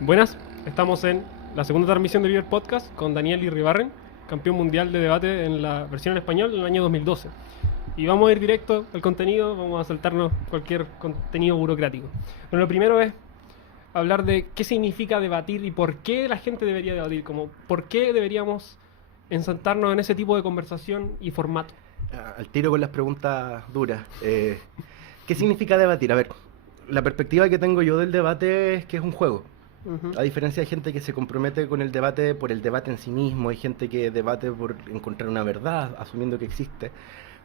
Buenas, estamos en la segunda transmisión de River Podcast con Daniel Irribarren, campeón mundial de debate en la versión en español en el año 2012. Y vamos a ir directo al contenido, vamos a saltarnos cualquier contenido burocrático. Pero lo primero es hablar de qué significa debatir y por qué la gente debería debatir, como por qué deberíamos ensartarnos en ese tipo de conversación y formato. Al tiro con las preguntas duras. ¿Qué significa debatir? A ver, la perspectiva que tengo yo del debate es que es un juego. A diferencia de gente que se compromete con el debate por el debate en sí mismo, hay gente que debate por encontrar una verdad, asumiendo que existe.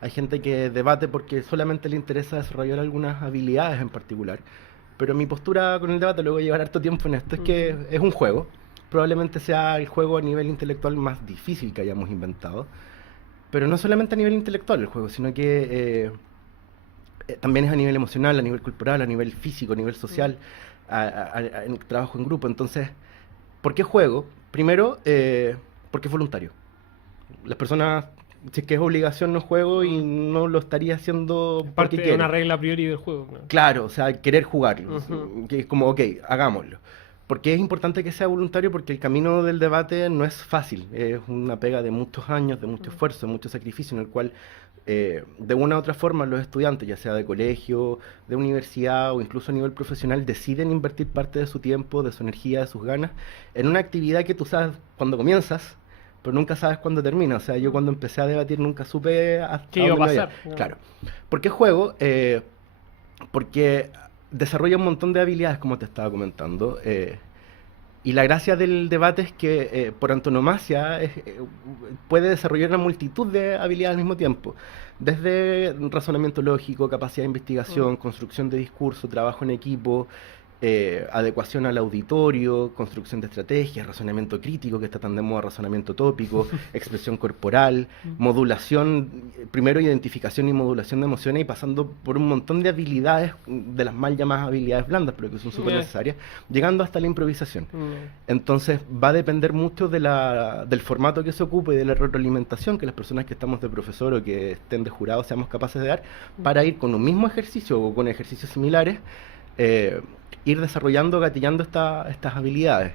Hay gente que debate porque solamente le interesa desarrollar algunas habilidades en particular. Pero mi postura con el debate, luego de llevar harto tiempo en esto, es que es un juego. Probablemente sea el juego a nivel intelectual más difícil que hayamos inventado. Pero no solamente a nivel intelectual el juego, sino que también es a nivel emocional, a nivel corporal, a nivel físico, a nivel social, en trabajo en grupo. Entonces, ¿por qué juego? Primero, porque es voluntario. Las personas, si es que es obligación, no juego y no lo estaría haciendo Parte porque de quiero. una regla a priori del juego. ¿No? Claro, o sea, querer jugarlo. Que es como, ok, hagámoslo. ¿Por qué es importante que sea voluntario? Porque el camino del debate no es fácil. Es una pega de muchos años, de mucho esfuerzo, de mucho sacrificio, en el cual, de una u otra forma, los estudiantes, ya sea de colegio, de universidad o incluso a nivel profesional, deciden invertir parte de su tiempo, de su energía, de sus ganas, en una actividad que tú sabes cuando comienzas, pero nunca sabes cuándo termina. O sea, yo cuando empecé a debatir nunca supe hasta ¿Qué iba a dónde me pasar? iba. Claro. ¿Por qué juego? Porque desarrolla un montón de habilidades, como te estaba comentando. Y la gracia del debate es que, por antonomasia, puede desarrollar una multitud de habilidades al mismo tiempo. Desde razonamiento lógico, capacidad de investigación, construcción de discurso, trabajo en equipo, adecuación al auditorio, construcción de estrategias, razonamiento crítico, que está tan de moda, razonamiento tópico, expresión corporal, modulación, primero identificación y modulación de emociones, y pasando por un montón de habilidades, de las mal llamadas habilidades blandas, pero que son súper necesarias, llegando hasta la improvisación. Entonces va a depender mucho del formato que se ocupe y de la retroalimentación que las personas que estamos de profesor o que estén de jurado seamos capaces de dar, para ir con un mismo ejercicio o con ejercicios similares, ir desarrollando, gatillando estas habilidades.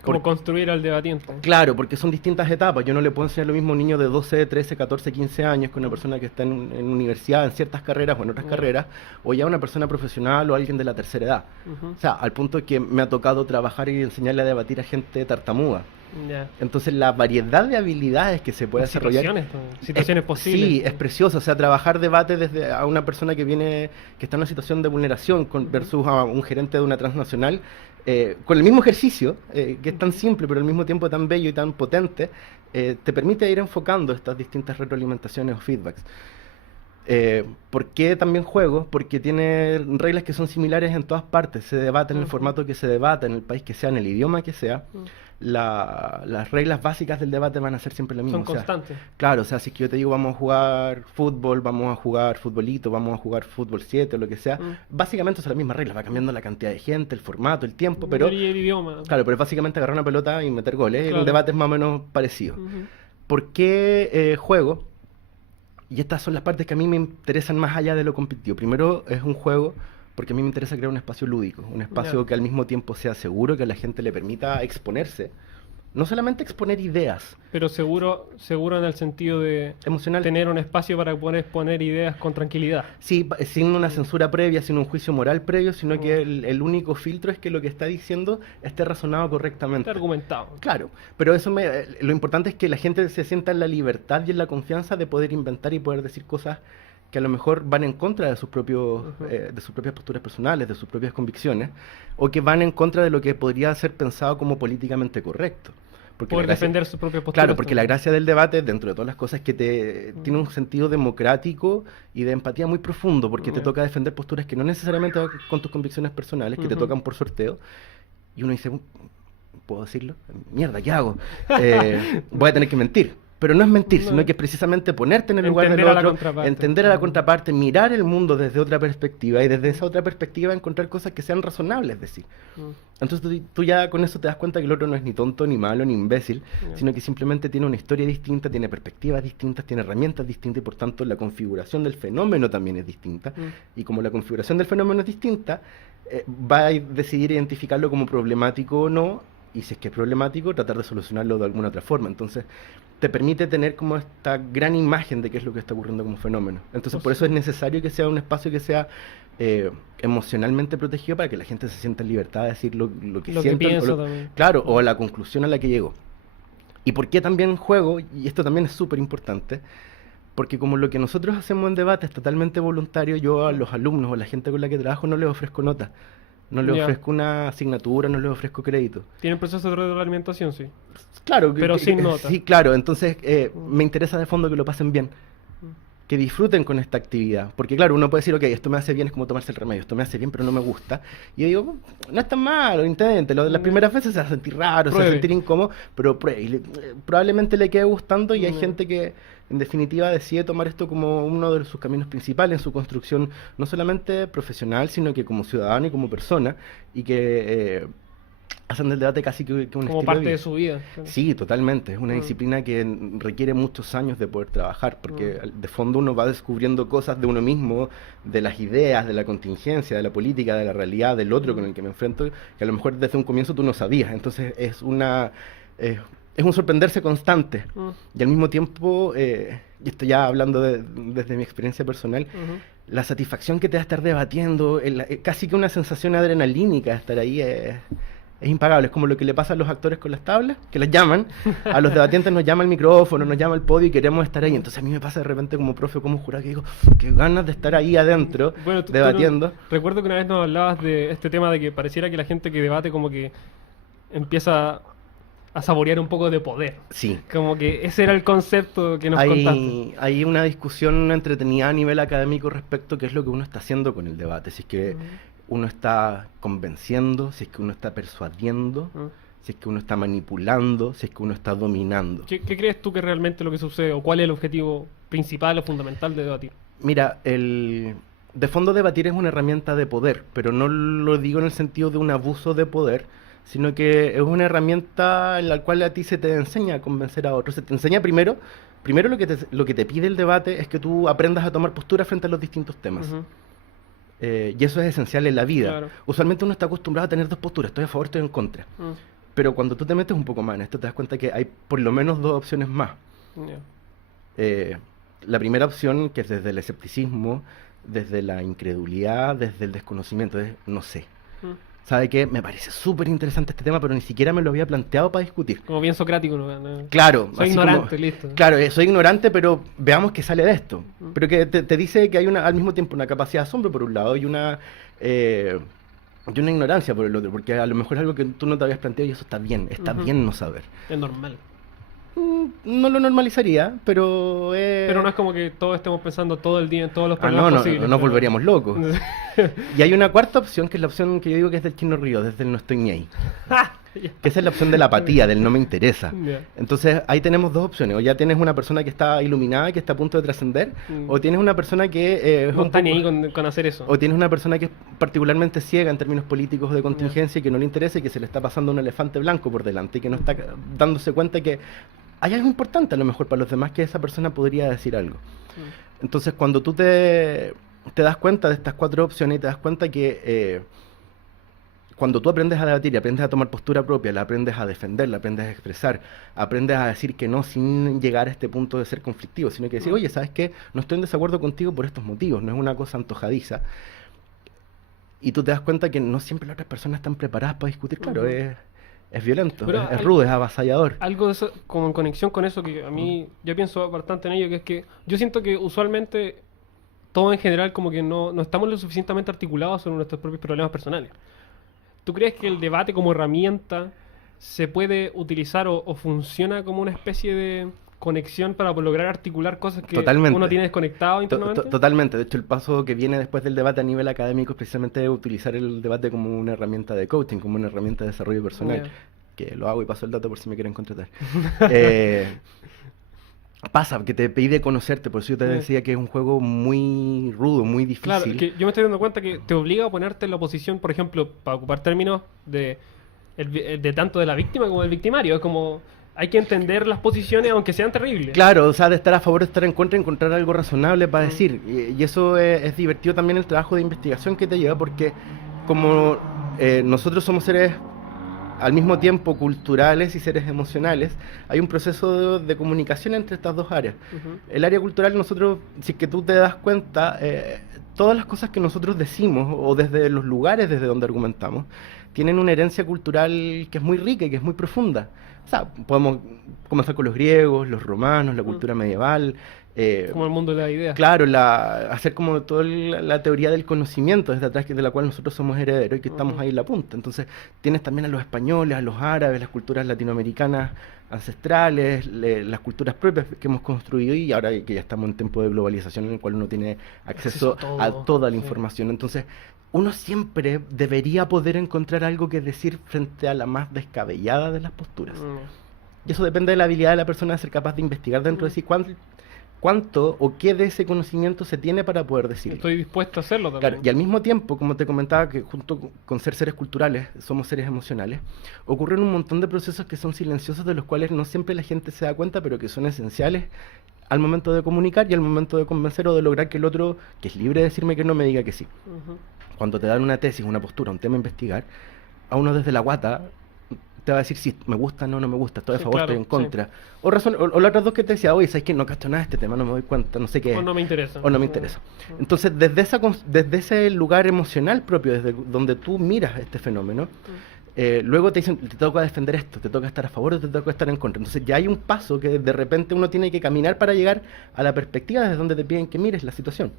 Como construir al debatiente. Claro, porque son distintas etapas. Yo no le puedo enseñar lo mismo a un niño de 12, 13, 14, 15 años que una persona que está en universidad, en ciertas carreras o en otras carreras, o ya una persona profesional o alguien de la tercera edad. O sea, al punto que me ha tocado trabajar y enseñarle a debatir a gente tartamuda. Yeah. Entonces la variedad de habilidades que se puede desarrollar, situaciones posibles. Sí, es precioso. O sea, trabajar debate desde a una persona que está en una situación de vulneración versus a un gerente de una transnacional, con el mismo ejercicio, que es tan simple pero al mismo tiempo tan bello y tan potente, te permite ir enfocando estas distintas retroalimentaciones o feedbacks. ¿Por qué también juego? Porque tiene reglas que son similares en todas partes. Se debate en el formato que se debata, en el país que sea, en el idioma que sea. Las reglas básicas del debate van a ser siempre las mismas. Son constantes. Claro, o sea, si es que yo te digo vamos a jugar fútbol, vamos a jugar futbolito, vamos a jugar fútbol 7 o lo que sea, básicamente son las mismas reglas. Va cambiando la cantidad de gente, el formato, el tiempo, pero... Y el idioma. Claro, pero es básicamente agarrar una pelota y meter goles. Claro. El debate es más o menos parecido. ¿Por qué juego? Y estas son las partes que a mí me interesan más allá de lo competitivo. Primero, es un juego porque a mí me interesa crear un espacio lúdico, un espacio que al mismo tiempo sea seguro, que a la gente le permita exponerse. No solamente exponer ideas. Pero seguro en el sentido de emocional, tener un espacio para poder exponer ideas con tranquilidad. Sí, sin una censura previa, sin un juicio moral previo, sino que el único filtro es que lo que está diciendo esté razonado correctamente. Está argumentado. Claro, pero lo importante es que la gente se sienta en la libertad y en la confianza de poder inventar y poder decir cosas que a lo mejor van en contra de sus propias posturas personales, de sus propias convicciones, o que van en contra de lo que podría ser pensado como políticamente correcto. Poder defender sus propias posturas. Claro, porque la gracia del debate, dentro de todas las cosas, es que tiene un sentido democrático y de empatía muy profundo, porque te toca defender posturas que no necesariamente van con tus convicciones personales, que te tocan por sorteo, y uno dice, ¿puedo decirlo? Mierda, ¿qué hago? Voy a tener que mentir. Pero no es mentir, sino que es precisamente ponerte en el lugar del otro, entender a la contraparte, mirar el mundo desde otra perspectiva y desde esa otra perspectiva encontrar cosas que sean razonables, es decir. Entonces tú ya con eso te das cuenta que el otro no es ni tonto, ni malo, ni imbécil, sino que simplemente tiene una historia distinta, tiene perspectivas distintas, tiene herramientas distintas y por tanto la configuración del fenómeno también es distinta. Y como la configuración del fenómeno es distinta, va a decidir identificarlo como problemático o no, y si es que es problemático, tratar de solucionarlo de alguna otra forma. Entonces, te permite tener como esta gran imagen de qué es lo que está ocurriendo como fenómeno. Entonces, por eso es necesario que sea un espacio que sea emocionalmente protegido para que la gente se sienta en libertad de decir lo que Lo que siente. pienso también. Claro, o a la conclusión a la que llegó. ¿Y por qué también juego? Y esto también es súper importante. Porque como lo que nosotros hacemos en debate es totalmente voluntario, yo a los alumnos o a la gente con la que trabajo no les ofrezco notas. No les Ya. ofrezco una asignatura, no les ofrezco crédito. Tienen proceso de retroalimentación, sí. Claro, Pero sin nota. Sí, claro. Entonces, me interesa de fondo que lo pasen bien. Que disfruten con esta actividad. Porque claro, uno puede decir, ok, esto me hace bien, es como tomarse el remedio, esto me hace bien, pero no me gusta. Y yo digo, no es tan malo, inténtelo. Las primeras veces se va a sentir raro, se va a sentir incómodo, pero pruebe. Y probablemente le quede gustando y hay gente que, en definitiva, decide tomar esto como uno de sus caminos principales en su construcción, no solamente profesional, sino que como ciudadano y como persona, y que hacen del debate casi que un Como estilo parte vida. de su vida. Sí, totalmente. Es una disciplina que requiere muchos años de poder trabajar, porque de fondo uno va descubriendo cosas de uno mismo, de las ideas, de la contingencia, de la política, de la realidad, del otro con el que me enfrento, que a lo mejor desde un comienzo tú no sabías. Entonces es un sorprenderse constante. Y al mismo tiempo, y esto ya hablando desde mi experiencia personal, la satisfacción que te da estar debatiendo, casi que una sensación adrenalínica de estar ahí es impagable. Es como lo que le pasa a los actores con las tablas, que las llaman, a los debatientes nos llama el micrófono, nos llama el podio y queremos estar ahí. Entonces a mí me pasa de repente como profe, como jurado, que digo, qué ganas de estar ahí adentro, Bueno, debatiendo. Recuerdo que una vez nos hablabas de este tema de que pareciera que la gente que debate como que empieza a saborear un poco de poder. Sí. Como que ese era el concepto que nos contaste. Hay una discusión entretenida a nivel académico respecto a qué es lo que uno está haciendo con el debate. Si es que uno está convenciendo, si es que uno está persuadiendo, si es que uno está manipulando, si es que uno está dominando. ¿Qué crees tú que realmente es lo que sucede o cuál es el objetivo principal o fundamental de debatir? Mira, de fondo debatir es una herramienta de poder, pero no lo digo en el sentido de un abuso de poder, sino que es una herramienta en la cual a ti se te enseña a convencer a otros. Se te enseña primero lo que te pide el debate es que tú aprendas a tomar postura frente a los distintos temas. Y eso es esencial en la vida. Claro. Usualmente uno está acostumbrado a tener dos posturas, estoy a favor, estoy en contra. Pero cuando tú te metes un poco más en esto, te das cuenta que hay por lo menos dos opciones más. La primera opción, que es desde el escepticismo, desde la incredulidad, desde el desconocimiento, es no sé. ¿Sabe qué? Me parece súper interesante este tema, pero ni siquiera me lo había planteado para discutir. Como bien socrático, ¿no? Claro. Soy ignorante, listo. Claro, soy ignorante, pero veamos qué sale de esto. Pero que te dice que hay al mismo tiempo una capacidad de asombro por un lado y una ignorancia por el otro, porque a lo mejor es algo que tú no te habías planteado y eso está bien no saber. Es normal. No lo normalizaría, pero... Pero no es como que todos estemos pensando todo el día en todos los problemas posibles. No nos volveríamos locos. Y hay una cuarta opción, que es la opción que yo digo que es del Chino Río, desde el no estoy ni ahí. Que esa es la opción de la apatía, del no me interesa. Entonces ahí tenemos dos opciones. O ya tienes una persona que está iluminada, que está a punto de trascender, o tienes una persona que... no está ni ahí con hacer eso. O tienes una persona que es particularmente ciega en términos políticos de contingencia y que no le interesa y que se le está pasando un elefante blanco por delante y que no está dándose cuenta que hay algo importante a lo mejor para los demás, que esa persona podría decir algo. Entonces cuando tú te das cuenta de estas cuatro opciones y te das cuenta que cuando tú aprendes a debatir y aprendes a tomar postura propia, la aprendes a defender, la aprendes a expresar, aprendes a decir que no sin llegar a este punto de ser conflictivo, sino que decir, oye, ¿sabes qué? No estoy en desacuerdo contigo por estos motivos, no es una cosa antojadiza. Y tú te das cuenta que no siempre las otras personas están preparadas para discutir, claro, es violento, es rudo, es avasallador. Algo de eso, como en conexión con eso, que a mí, yo pienso bastante en ello, que es que yo siento que usualmente todo en general como que no estamos lo suficientemente articulados sobre nuestros propios problemas personales. ¿Tú crees que el debate como herramienta se puede utilizar o funciona como una especie de conexión para lograr articular cosas que uno tiene desconectado internamente? Totalmente. De hecho, el paso que viene después del debate a nivel académico es precisamente utilizar el debate como una herramienta de coaching, como una herramienta de desarrollo personal. Que lo hago y paso el dato por si me quieren contratar. Pasa, que te pide conocerte, por eso yo te decía que es un juego muy rudo, muy difícil. Claro, que yo me estoy dando cuenta que te obliga a ponerte en la posición, por ejemplo, para ocupar términos de tanto de la víctima como del victimario. Es como, hay que entender las posiciones aunque sean terribles. Claro, o sea, de estar a favor, de estar en contra, encontrar algo razonable para decir. Y eso es divertido también el trabajo de investigación que te lleva, porque como nosotros somos seres al mismo tiempo culturales y seres emocionales, hay un proceso de comunicación entre estas dos áreas. El área cultural, nosotros, si es que tú te das cuenta, todas las cosas que nosotros decimos, o desde los lugares desde donde argumentamos, tienen una herencia cultural que es muy rica y que es muy profunda. O sea, podemos comenzar con los griegos, los romanos, la cultura medieval. Como el mundo de las ideas. Claro, hacer como toda la teoría del conocimiento desde atrás, de la cual nosotros somos herederos y que estamos ahí en la punta. Entonces, tienes también a los españoles, a los árabes, las culturas latinoamericanas ancestrales, las culturas propias que hemos construido, y ahora que ya estamos en tiempo de globalización en el cual uno tiene acceso a toda la información. Entonces, uno siempre debería poder encontrar algo que decir frente a la más descabellada de las posturas. Y eso depende de la habilidad de la persona de ser capaz de investigar dentro de sí cuánto o qué de ese conocimiento se tiene para poder decirlo. Estoy dispuesto a hacerlo también. Claro, y al mismo tiempo, como te comentaba, que junto con ser seres culturales, somos seres emocionales, ocurren un montón de procesos que son silenciosos, de los cuales no siempre la gente se da cuenta, pero que son esenciales al momento de comunicar y al momento de convencer o de lograr que el otro, que es libre de decirme que no, me diga que sí. Cuando te dan una tesis, una postura, un tema a investigar, a uno desde la guata te va a decir si me gusta, no me gusta, estoy a favor, estoy en contra. O las otras dos que te decía, oye, ¿sabes qué? No cacho nada de este tema, no me doy cuenta, no sé qué. O no me interesa. O no me interesa. Entonces, desde ese lugar emocional propio, desde donde tú miras este fenómeno, luego te dicen, te toca defender esto, te toca estar a favor o te toca estar en contra. Entonces ya hay un paso que de repente uno tiene que caminar para llegar a la perspectiva desde donde te piden que mires la situación.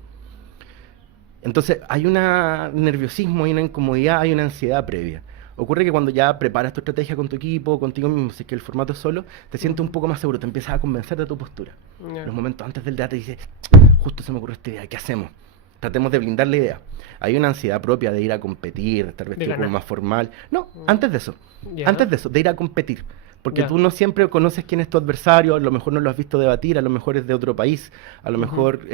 Entonces hay un nerviosismo, hay una incomodidad, hay una ansiedad previa. Ocurre que cuando ya preparas tu estrategia con tu equipo, contigo mismo, si es que el formato es solo, te sientes un poco más seguro, te empiezas a convencer de tu postura. Los momentos antes del debate dices, justo se me ocurrió esta idea, ¿qué hacemos? Tratemos de blindar la idea. Hay una ansiedad propia de ir a competir, de estar vestido como más formal. No, antes de eso. Antes de eso, de ir a competir. Porque tú no siempre conoces quién es tu adversario, a lo mejor no lo has visto debatir, a lo mejor es de otro país, a lo mejor...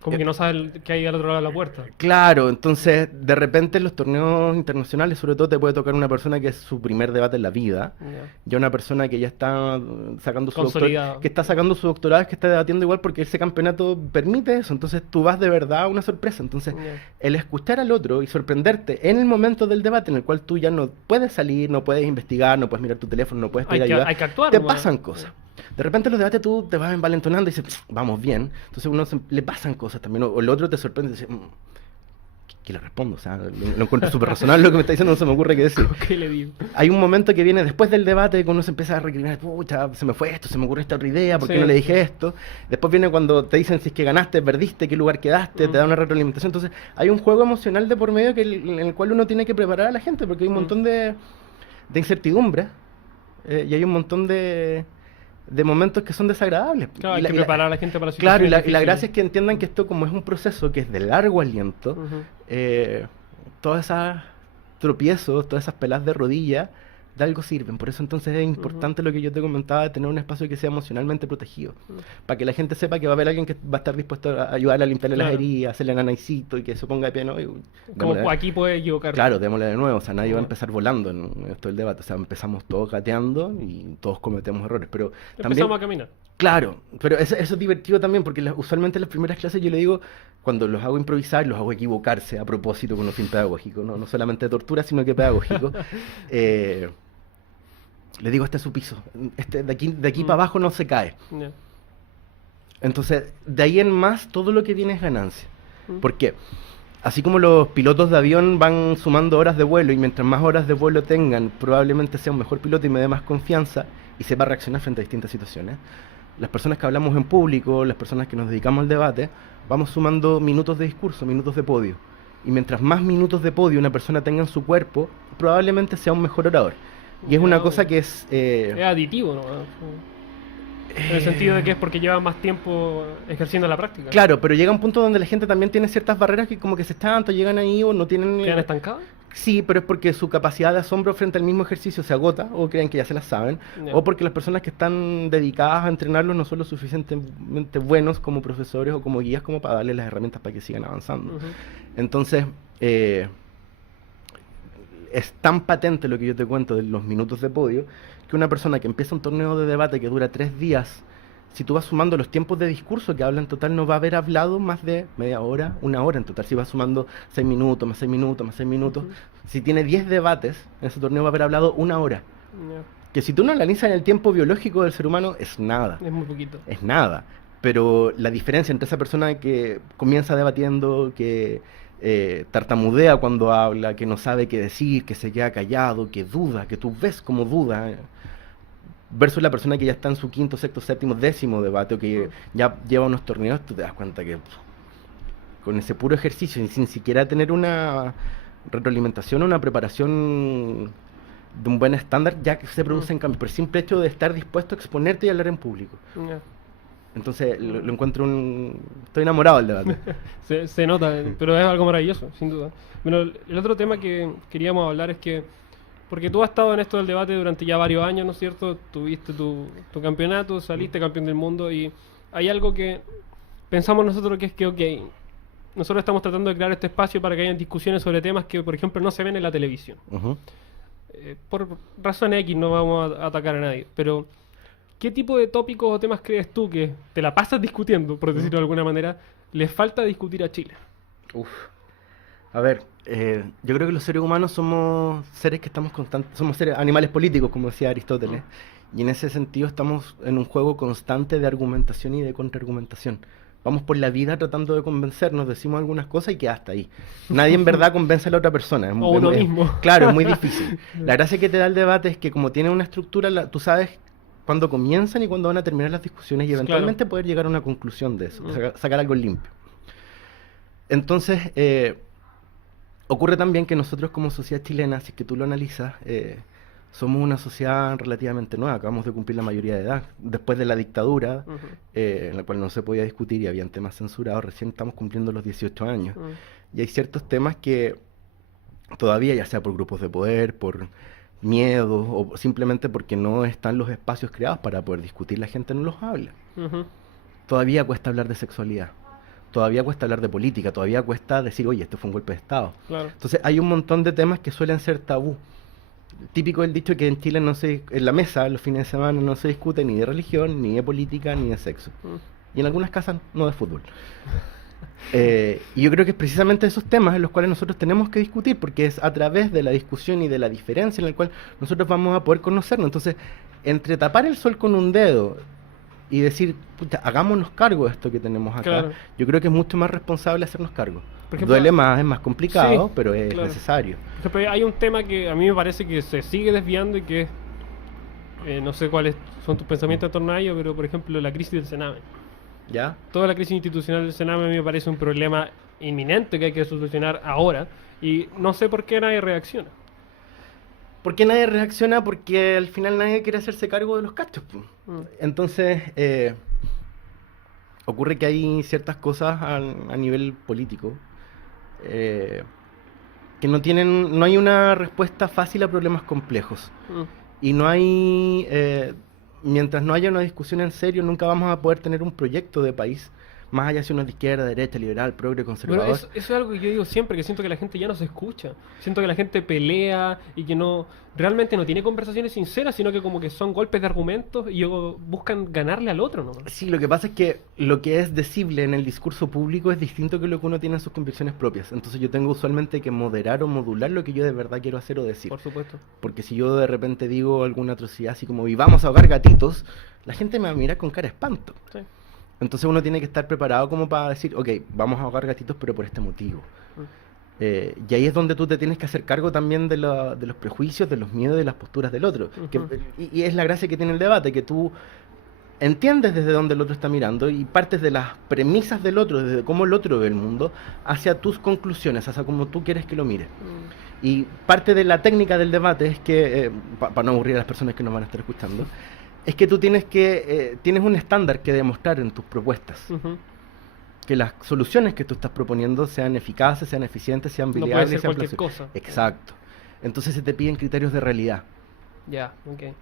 como que no sabes qué hay al otro lado de la puerta. Claro, entonces de repente en los torneos internacionales sobre todo te puede tocar una persona que es su primer debate en la vida, ya una persona que ya está sacando su doctorado, que está sacando su doctorado, es que está debatiendo igual porque ese campeonato permite eso, entonces tú vas de verdad a una sorpresa. Entonces el escuchar al otro y sorprenderte en el momento del debate en el cual tú ya no puedes salir, no puedes investigar, no puedes mirar tu teléfono, no puedes pedir ayuda, hay que actuar, te pasan cosas. De repente en los debates tú te vas envalentonando y dices, vamos bien. Entonces uno le pasan cosas también. O el otro te sorprende y dice, ¿qué le respondo? O sea, lo encuentro súper razonable lo que me está diciendo, no se me ocurre qué decir. ¿Qué le digo? Hay un momento que viene después del debate que uno se empieza a recriminar, pucha, se me fue esto, se me ocurrió esta otra idea, ¿por qué no le dije esto? Después viene cuando te dicen si es que ganaste, perdiste, qué lugar quedaste, te da una retroalimentación. Entonces hay un juego emocional de por medio en el cual uno tiene que preparar a la gente, porque hay un montón de incertidumbre y hay un montón de momentos que son desagradables. Claro, hay que preparar a la gente para la situación. Claro, y la gracia es que entiendan que esto, como es un proceso que es de largo aliento, todas esas tropiezos, todas esas peladas de rodilla, de algo sirven. Por eso entonces es importante lo que yo te comentaba, de tener un espacio que sea emocionalmente protegido, para que la gente sepa que va a haber alguien que va a estar dispuesto a ayudar a limpiarle las heridas, hacerle nanaicito y que se ponga de pie, ¿no? Como aquí puede equivocar. Claro, démosle de nuevo, o sea, nadie va a empezar volando en esto del debate, o sea, empezamos todos gateando y todos cometemos errores, pero empezamos a caminar. Claro, pero eso es divertido también, porque usualmente en las primeras clases yo le digo, cuando los hago improvisar, los hago equivocarse a propósito con un fin pedagógico, no solamente de tortura, sino que pedagógico. Le digo, este es su piso, de aquí para abajo no se cae. Entonces, de ahí en más, todo lo que viene es ganancia. Porque así como los pilotos de avión van sumando horas de vuelo, y mientras más horas de vuelo tengan, probablemente sea un mejor piloto y me dé más confianza y sepa reaccionar frente a distintas situaciones, las personas que hablamos en público, las personas que nos dedicamos al debate, vamos sumando minutos de discurso, minutos de podio. Y mientras más minutos de podio una persona tenga en su cuerpo, probablemente sea un mejor orador. Y es una cosa que es... es aditivo, ¿no? En el sentido de que es porque lleva más tiempo ejerciendo la práctica. Claro, pero llega un punto donde la gente también tiene ciertas barreras que como que se tanto llegan ahí o no tienen... ¿Quedan estancados? Sí, pero es porque su capacidad de asombro frente al mismo ejercicio se agota, o creen que ya se las saben, o porque las personas que están dedicadas a entrenarlos no son lo suficientemente buenos como profesores o como guías como para darles las herramientas para que sigan avanzando. Entonces... es tan patente lo que yo te cuento de los minutos de podio, que una persona que empieza un torneo de debate que dura 3 días si tú vas sumando los tiempos de discurso que habla en total, no va a haber hablado más de media hora, una hora en total. Si vas sumando 6 minutos, más 6 minutos, más 6 minutos, si tiene 10 debates, en ese torneo va a haber hablado una hora. Que si tú no analizas en el tiempo biológico del ser humano, es nada. Es muy poquito. Es nada. Pero la diferencia entre esa persona que comienza debatiendo, que tartamudea cuando habla, que no sabe qué decir, que se queda callado, que duda, que tú ves como duda, versus la persona que ya está en su quinto, sexto, séptimo, décimo debate, o que ya lleva unos torneos, tú te das cuenta que con ese puro ejercicio, y sin siquiera tener una retroalimentación o una preparación de un buen estándar, ya que se producen cambios, por el simple hecho de estar dispuesto a exponerte y hablar en público. Entonces lo encuentro estoy enamorado del debate. se nota, pero es algo maravilloso, sin duda. Bueno, el otro tema que queríamos hablar es que, porque tú has estado en esto del debate durante ya varios años, ¿no es cierto? Tuviste tu campeonato, saliste campeón del mundo, y hay algo que pensamos nosotros que es que, ok, nosotros estamos tratando de crear este espacio para que hayan discusiones sobre temas que, por ejemplo, no se ven en la televisión. Por razones X no vamos a atacar a nadie, pero ¿qué tipo de tópicos o temas crees tú que te la pasas discutiendo, por decirlo de alguna manera, les falta discutir a Chile? A ver, yo creo que los seres humanos somos seres que estamos somos seres, animales políticos, como decía Aristóteles, y en ese sentido estamos en un juego constante de argumentación y de contraargumentación. Vamos por la vida tratando de convencernos, decimos algunas cosas y queda hasta ahí. Nadie en verdad convence a la otra persona. O uno mismo. Claro, es muy difícil. La gracia que te da el debate es que como tiene una estructura, tú sabes cuándo comienzan y cuándo van a terminar las discusiones y eventualmente poder llegar a una conclusión de eso, sacar algo limpio. Entonces, ocurre también que nosotros como sociedad chilena, si es que tú lo analizas, somos una sociedad relativamente nueva, acabamos de cumplir la mayoría de edad. Después de la dictadura, en la cual no se podía discutir y habían temas censurados, recién estamos cumpliendo los 18 años. Y hay ciertos temas que todavía, ya sea por grupos de poder, por miedo o simplemente porque no están los espacios creados para poder discutir, la gente no los habla. Todavía cuesta hablar de sexualidad. Todavía cuesta hablar de política, todavía cuesta decir, oye, esto fue un golpe de Estado. Entonces hay un montón de temas que suelen ser tabú. Típico el dicho que en Chile en la mesa, los fines de semana, no se discute ni de religión, ni de política, ni de sexo. Y en algunas casas no de fútbol. Y yo creo que es precisamente esos temas en los cuales nosotros tenemos que discutir, porque es a través de la discusión y de la diferencia en la cual nosotros vamos a poder conocernos. Entonces, entre tapar el sol con un dedo y decir, puta, hagámonos cargo de esto que tenemos acá, yo creo que es mucho más responsable hacernos cargo. Por ejemplo, duele más, es más complicado, pero es necesario. Por ejemplo, hay un tema que a mí me parece que se sigue desviando y que no sé cuáles son tus pensamientos en torno a ello, pero por ejemplo la crisis del Sename. ¿Ya? Toda la crisis institucional del Sename a mí me parece un problema inminente que hay que solucionar ahora, y no sé por qué nadie reacciona. ¿Por qué nadie reacciona? Porque al final nadie quiere hacerse cargo de los cachos. Entonces, ocurre que hay ciertas cosas a nivel político que no hay una respuesta fácil a problemas complejos. Y no hay, mientras no haya una discusión en serio, nunca vamos a poder tener un proyecto de país, más allá si uno es de izquierda, derecha, liberal, progre, conservador. Bueno, eso es algo que yo digo siempre, que siento que la gente ya no se escucha. Siento que la gente pelea y que realmente no tiene conversaciones sinceras, sino que como que son golpes de argumentos y buscan ganarle al otro, ¿no? Sí, lo que pasa es que lo que es decible en el discurso público es distinto que lo que uno tiene en sus convicciones propias. Entonces yo tengo usualmente que moderar o modular lo que yo de verdad quiero hacer o decir. Por supuesto. Porque si yo de repente digo alguna atrocidad así como, y vamos a ahogar gatitos, la gente me va a mirar con cara de espanto. Sí. Entonces uno tiene que estar preparado como para decir, ok, vamos a ahogar gatitos, pero por este motivo. Y ahí es donde tú te tienes que hacer cargo también de los prejuicios, de los miedos, de las posturas del otro. Y es la gracia que tiene el debate, que tú entiendes desde dónde el otro está mirando y partes de las premisas del otro, desde cómo el otro ve el mundo, hacia tus conclusiones, hacia cómo tú quieres que lo mire. Y parte de la técnica del debate es que, para no aburrir a las personas que nos van a estar escuchando, es que tú tienes un estándar que demostrar en tus propuestas. Que las soluciones que tú estás proponiendo sean eficaces, sean eficientes, sean viables. No puede ser cualquier cosa. Exacto. Entonces se te piden criterios de realidad. Ya, ok.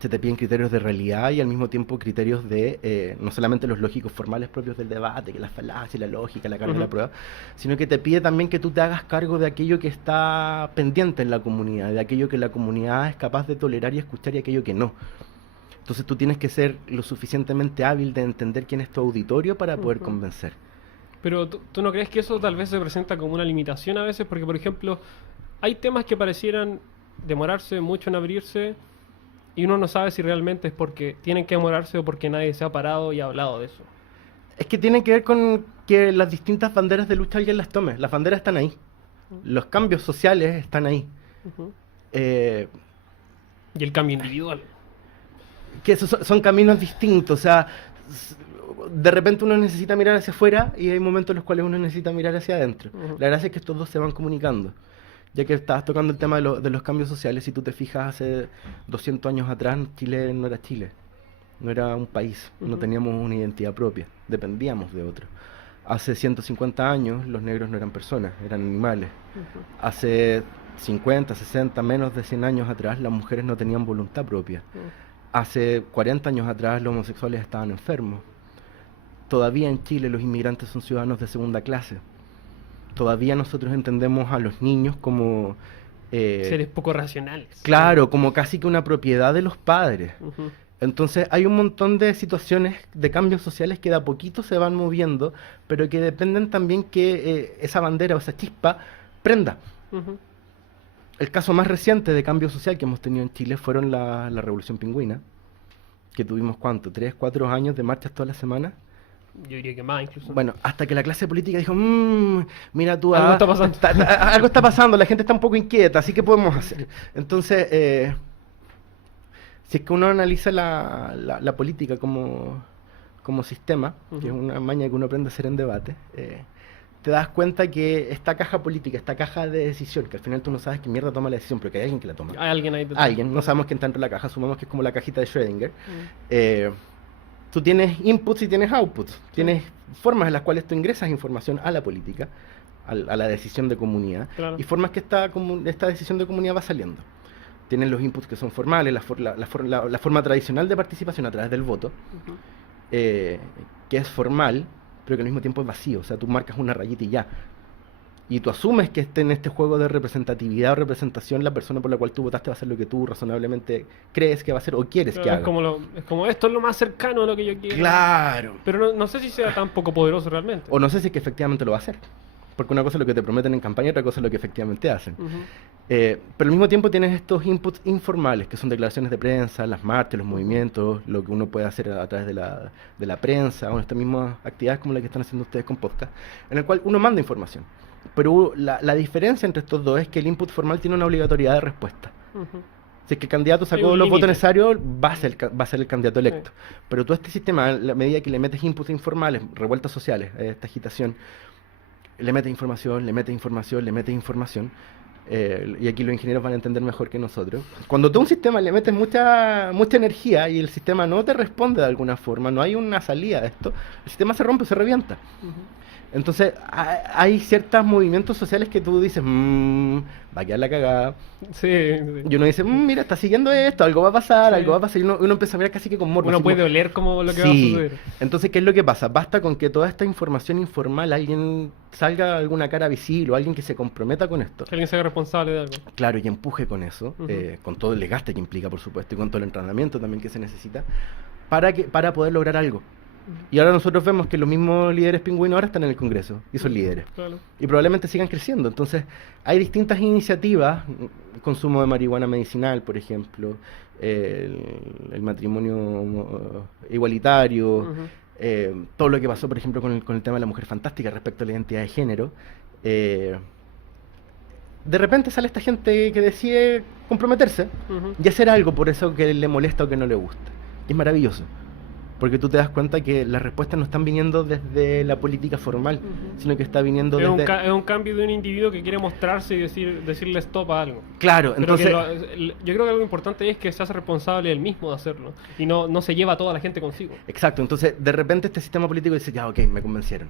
Se te piden criterios de realidad y al mismo tiempo criterios de, no solamente los lógicos formales propios del debate, que la falacia, la lógica, la carga de la prueba, sino que te pide también que tú te hagas cargo de aquello que está pendiente en la comunidad, de aquello que la comunidad es capaz de tolerar y escuchar y aquello que no. Entonces tú tienes que ser lo suficientemente hábil de entender quién es tu auditorio para poder Ujú. convencer. Pero ¿tú no crees que eso tal vez se presenta como una limitación a veces? Porque, por ejemplo, hay temas que parecieran demorarse mucho en abrirse y uno no sabe si realmente es porque tienen que demorarse o porque nadie se ha parado y ha hablado de eso. Es que tiene que ver con que las distintas banderas de lucha alguien las tome. Las banderas están ahí. Los cambios sociales están ahí. Ujú. Eh, Y el cambio individual. que esos son caminos distintos. O sea, de repente uno necesita mirar hacia afuera y hay momentos en los cuales uno necesita mirar hacia adentro. Ujú. La gracia es que estos dos se van comunicando. Ya que estabas tocando el tema de los cambios sociales, si tú te fijas, hace 200 años atrás Chile no era Chile, no era un país, no Ujú. teníamos una identidad propia, dependíamos de otro. Hace 150 años los negros no eran personas, eran animales. Ujú. Hace 50, 60, menos de 100 años atrás las mujeres no tenían voluntad propia. Ujú. Hace 40 años atrás los homosexuales estaban enfermos. Todavía en Chile los inmigrantes son ciudadanos de segunda clase. Todavía nosotros entendemos a los niños como... Seres poco racionales. claro, como casi que una propiedad de los padres. Ujú. Entonces hay un montón de situaciones de cambios sociales que de a poquito se van moviendo, pero que dependen también que esa bandera o esa chispa prenda. Ujú. El caso más reciente de cambio social que hemos tenido en Chile fueron la Revolución Pingüina, que tuvimos, ¿cuánto? 3, 4 años de marchas todas las semanas. Yo diría que más incluso. Bueno, hasta que la clase política dijo, mira tú, Algo está pasando". algo está pasando, la gente está un poco inquieta, así que podemos hacer. Entonces, si es que uno analiza la política como sistema, que es Ujú. una maña que uno aprende a hacer en debate, te das cuenta que esta caja política, esta caja de decisión, que al final tú no sabes qué mierda toma la decisión, pero que hay alguien que la toma. Hay alguien ahí detrás. Alguien, no sabemos quién está dentro de la caja, asumamos que es como la cajita de Schrödinger. Ujú. Tú tienes inputs y tienes outputs, tienes formas en las cuales tú ingresas información a la política, a la decisión de comunidad, Claro. y formas que esta decisión de comunidad va saliendo. Tienes los inputs que son formales, la forma tradicional de participación a través del voto, Ujú. que es formal, pero que al mismo tiempo es vacío, o sea, tú marcas una rayita y ya. Y tú asumes que esté en este juego de representatividad o representación, la persona por la cual tú votaste va a hacer lo que tú razonablemente crees que va a hacer o quieres Claro, que haga. es como esto es lo más cercano a lo que yo quiero. Claro. Pero no sé si sea tan poco poderoso realmente. O no sé si es que efectivamente lo va a hacer. Porque una cosa es lo que te prometen en campaña y otra cosa es lo que efectivamente hacen. Ujú. Pero al mismo tiempo tienes estos inputs informales, que son declaraciones de prensa, las marchas, los movimientos, lo que uno puede hacer a través de la prensa, o estas mismas actividades como la que están haciendo ustedes con podcast, en el cual uno manda información. Pero la diferencia entre estos dos es que el input formal tiene una obligatoriedad de respuesta. Ujú. Si es que el candidato Hay sacó un los votos límite. necesarios, va a ser el candidato electo. Sí. Pero tú a este sistema, a la medida que le metes inputs informales, revueltas sociales, a esta agitación, le metes información, le metes información, le metes información, y aquí los ingenieros van a entender mejor que nosotros. Cuando tú a un sistema le metes mucha energía y el sistema no te responde de alguna forma, no hay una salida de esto, el sistema se rompe, se revienta. Ujú. Entonces hay ciertos movimientos sociales que tú dices, va a quedar la cagada. Sí, Y uno dice, mira, está siguiendo esto, algo va a pasar, Sí. algo va a pasar. Y uno empieza a mirar casi que con morbo. Uno así puede como, oler como lo que va a sí. suceder. Entonces, ¿qué es lo que pasa? Basta con que toda esta información informal, alguien salga alguna cara visible o alguien que se comprometa con esto. Que alguien se haga responsable de algo. Claro, y empuje con eso, Ujú. con todo el desgaste que implica, por supuesto, y con todo el entrenamiento también que se necesita, para poder lograr algo. Y ahora nosotros vemos que los mismos líderes pingüinos ahora están en el Congreso y son líderes. Claro. Y probablemente sigan creciendo. Entonces, hay distintas iniciativas, consumo de marihuana medicinal, por ejemplo, el matrimonio igualitario, Ujú. todo lo que pasó, por ejemplo, con el tema de la mujer fantástica respecto a la identidad de género. De repente sale esta gente que decide comprometerse Ujú. y hacer algo por eso que le molesta o que no le gusta. Y es maravilloso. Porque tú te das cuenta que las respuestas no están viniendo desde la política formal, Ujú. sino que está viniendo Es desde... es un cambio de un individuo que quiere mostrarse y decirle stop a algo. Claro, Pero entonces... yo creo que algo importante es que se hace responsable él mismo de hacerlo y no se lleva a toda la gente consigo. Exacto, entonces de repente este sistema político dice, ya, ok, me convencieron.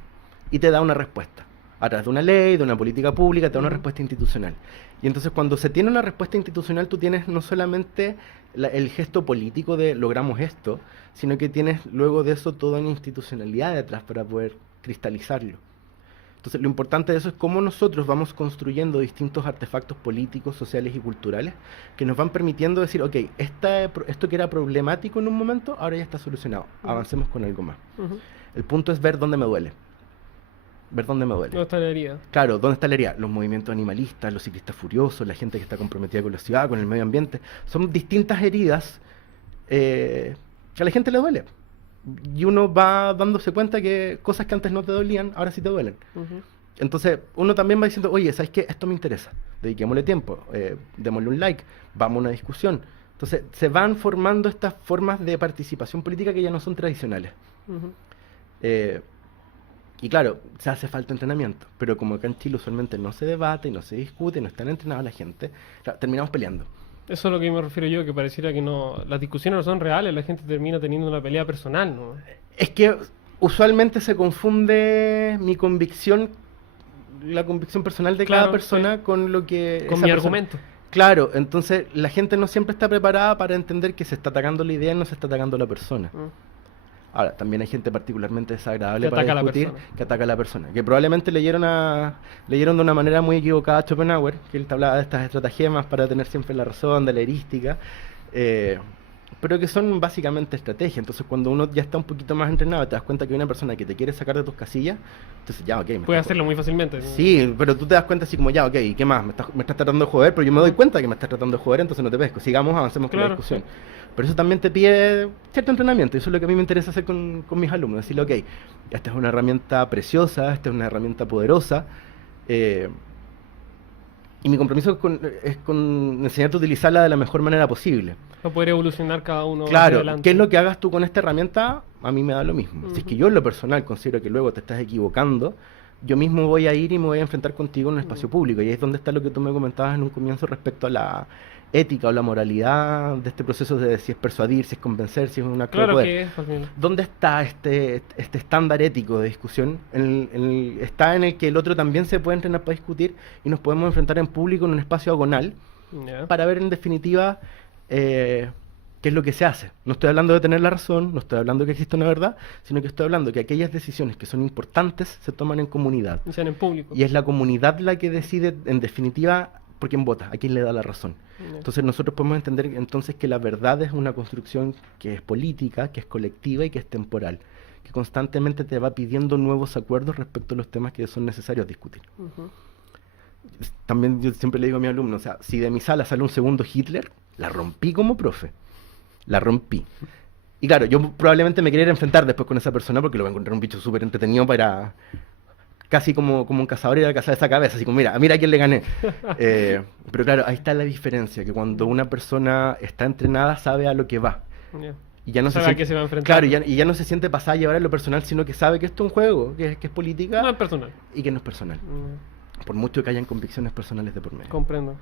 Y te da una respuesta. A través de una ley, de una política pública, te da una Ujú. respuesta institucional. Y entonces cuando se tiene una respuesta institucional, tú tienes no solamente el gesto político de logramos esto, sino que tienes luego de eso toda una institucionalidad detrás para poder cristalizarlo. Entonces, lo importante de eso es cómo nosotros vamos construyendo distintos artefactos políticos, sociales y culturales que nos van permitiendo decir, ok, esto que era problemático en un momento, ahora ya está solucionado. Avancemos con algo más. El punto es ver dónde me duele. Ver dónde me duele. ¿Dónde está la herida? Claro, ¿dónde está la herida? Los movimientos animalistas, los ciclistas furiosos, la gente que está comprometida con la ciudad, con el medio ambiente. Son distintas heridas que a la gente le duele. Y uno va dándose cuenta que cosas que antes no te dolían, ahora sí te duelen. Entonces, uno también va diciendo, oye, ¿sabes qué? Esto me interesa. Dediquémosle tiempo, démosle un like, vamos a una discusión. Entonces, se van formando estas formas de participación política que ya no son tradicionales. Y claro, se hace falta entrenamiento, pero como acá en Chile usualmente no se debate, no se discute, no están entrenados la gente, claro, terminamos peleando. Eso es lo que me refiero yo, que pareciera que no, las discusiones no son reales, la gente termina teniendo una pelea personal, ¿no? Es que usualmente se confunde mi convicción, la convicción personal de cada persona con lo que... Con mi argumento. Claro, entonces la gente no siempre está preparada para entender que se está atacando la idea y no se está atacando la persona. Ahora, también hay gente particularmente desagradable para discutir que ataca a la persona. Que probablemente leyeron de una manera muy equivocada a Schopenhauer, que él te hablaba de estas estratagemas para tener siempre la razón, de la heurística, pero que son básicamente estrategias. Entonces, cuando uno ya está un poquito más entrenado, te das cuenta que hay una persona que te quiere sacar de tus casillas, entonces ya, ok. Puede hacerlo muy fácilmente, ¿no? Sí, pero tú te das cuenta así como, ya, ok, ¿y qué más? Me estás tratando de joder, pero yo me doy cuenta que me estás tratando de joder, entonces no te pesco. Sigamos, avancemos con la discusión. Sí. Pero eso también te pide cierto entrenamiento, y eso es lo que a mí me interesa hacer con mis alumnos. Decirle, ok, esta es una herramienta preciosa, esta es una herramienta poderosa, y mi compromiso es con enseñarte a utilizarla de la mejor manera posible. No poder evolucionar cada uno claro, hacia adelante. ¿Qué es lo que hagas tú con esta herramienta? A mí me da lo mismo. Si es que yo en lo personal considero que luego te estás equivocando, yo mismo voy a ir y me voy a enfrentar contigo en un espacio público. Y ahí es donde está lo que tú me comentabas en un comienzo respecto a la ética o la moralidad de este proceso de si es persuadir, si es convencer, si es un acto de poder. Que es, ¿Dónde está este estándar ético de discusión? Está en el que el otro también se puede entrenar para discutir y nos podemos enfrentar en público en un espacio agonal para ver en definitiva qué es lo que se hace. No estoy hablando de tener la razón, no estoy hablando de que existe una verdad, sino que estoy hablando de que aquellas decisiones que son importantes se toman en comunidad. O sea, en público. Y es la comunidad la que decide en definitiva por quién vota, a quién le da la razón. Entonces nosotros podemos entender entonces que la verdad es una construcción que es política, que es colectiva y que es temporal, que constantemente te va pidiendo nuevos acuerdos respecto a los temas que son necesarios discutir. También yo siempre le digo a mis alumnos, o sea, si de mi sala sale un segundo Hitler, la rompí como profe, la rompí. Y claro, yo probablemente me quería enfrentar después con esa persona porque lo voy a encontrar un bicho súper entretenido para... Casi como un cazador ir a cazar esa cabeza, así como, mira a quién le gané. Pero claro, ahí está la diferencia, que cuando una persona está entrenada sabe a lo que va. Y ya no sabe se a qué se va a enfrentar. Claro, y ya no se siente pasada a llevar a lo personal, sino que sabe que esto es un juego, que es política. No es personal. Y que no es personal. Por mucho que hayan convicciones personales de por medio. Comprendo.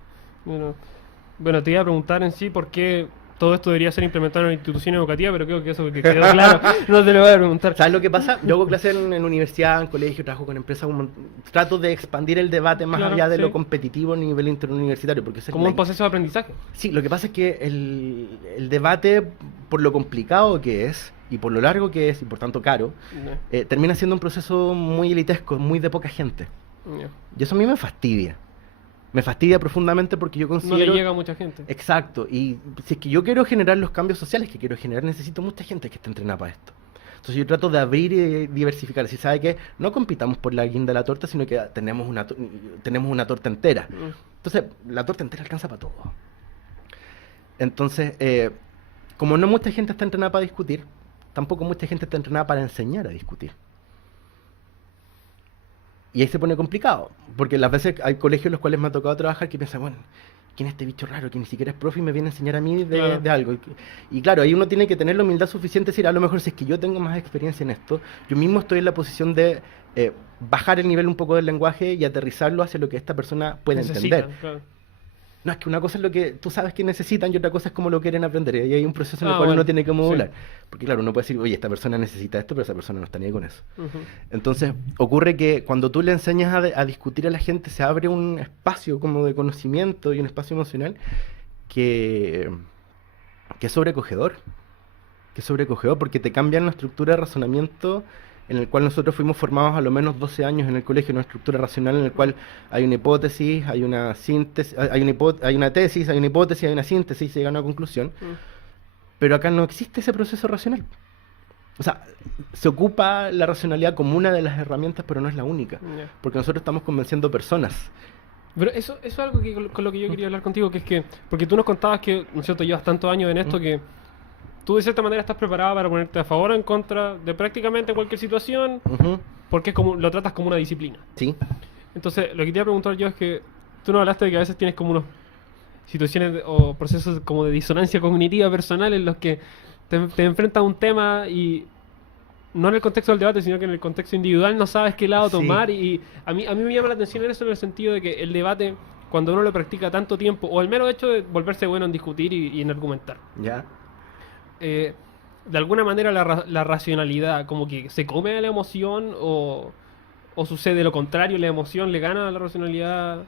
Bueno, te iba a preguntar en sí por qué todo esto debería ser implementado en la institución educativa, pero creo que eso que quedó claro, no te lo voy a preguntar. ¿Sabes lo que pasa? Yo hago clases en universidad, en colegio, trabajo con empresas, trato de expandir el debate más allá de lo competitivo a nivel interuniversitario. Porque como un proceso de aprendizaje. Sí, lo que pasa es que el debate, por lo complicado que es, y por lo largo que es, y por tanto caro, termina siendo un proceso muy elitesco, muy de poca gente. Y eso a mí me fastidia. Me fastidia profundamente porque yo considero... No le llega a mucha gente. Exacto. Y si es que yo quiero generar los cambios sociales que quiero generar, necesito mucha gente que esté entrenada para esto. Entonces yo trato de abrir y diversificar. Si sabe que no compitamos por la guinda de la torta, sino que tenemos una torta entera. Entonces la torta entera alcanza para todo. Entonces, como no mucha gente está entrenada para discutir, tampoco mucha gente está entrenada para enseñar a discutir. Y ahí se pone complicado, porque las veces hay colegios en los cuales me ha tocado trabajar que piensan, bueno, ¿quién es este bicho raro que ni siquiera es profe y me viene a enseñar a mí de algo? Y claro, ahí uno tiene que tener la humildad suficiente de decir, a lo mejor si es que yo tengo más experiencia en esto, yo mismo estoy en la posición de bajar el nivel un poco del lenguaje y aterrizarlo hacia lo que esta persona puede entender. Claro. No, es que una cosa es lo que tú sabes que necesitan y otra cosa es cómo lo quieren aprender. Y hay un proceso en el cual uno tiene que modular. Sí. Porque claro, uno puede decir, oye, esta persona necesita esto, pero esa persona no está ni ahí con eso. Entonces, ocurre que cuando tú le enseñas a discutir a la gente, se abre un espacio como de conocimiento y un espacio emocional que es sobrecogedor. Que es sobrecogedor porque te cambian la estructura de razonamiento en el cual nosotros fuimos formados a lo menos 12 años en el colegio, en una estructura racional en el cual hay una hipótesis, hay una síntesis, hay una tesis, hay una hipótesis, hay una síntesis y se llega a una conclusión. Pero acá no existe ese proceso racional. O sea, se ocupa la racionalidad como una de las herramientas, pero no es la única. Porque nosotros estamos convenciendo personas. Pero eso es algo que, con lo que yo quería hablar contigo, que es que, porque tú nos contabas que, ¿no es cierto?, llevas tantos años en esto que tú de cierta manera estás preparado para ponerte a favor o en contra de prácticamente cualquier situación, porque es como, lo tratas como una disciplina. Sí. Entonces, lo que te iba a preguntar yo es que tú nos hablaste de que a veces tienes como unos situaciones o procesos como de disonancia cognitiva personal en los que te enfrentas a un tema y no en el contexto del debate, sino que en el contexto individual no sabes qué lado tomar. Y a mí me llama la atención en eso, en el sentido de que el debate, cuando uno lo practica tanto tiempo, o el mero hecho de volverse bueno en discutir y en argumentar, Ya. de alguna manera la racionalidad como que se come a la emoción o sucede lo contrario, la emoción le gana a la racionalidad.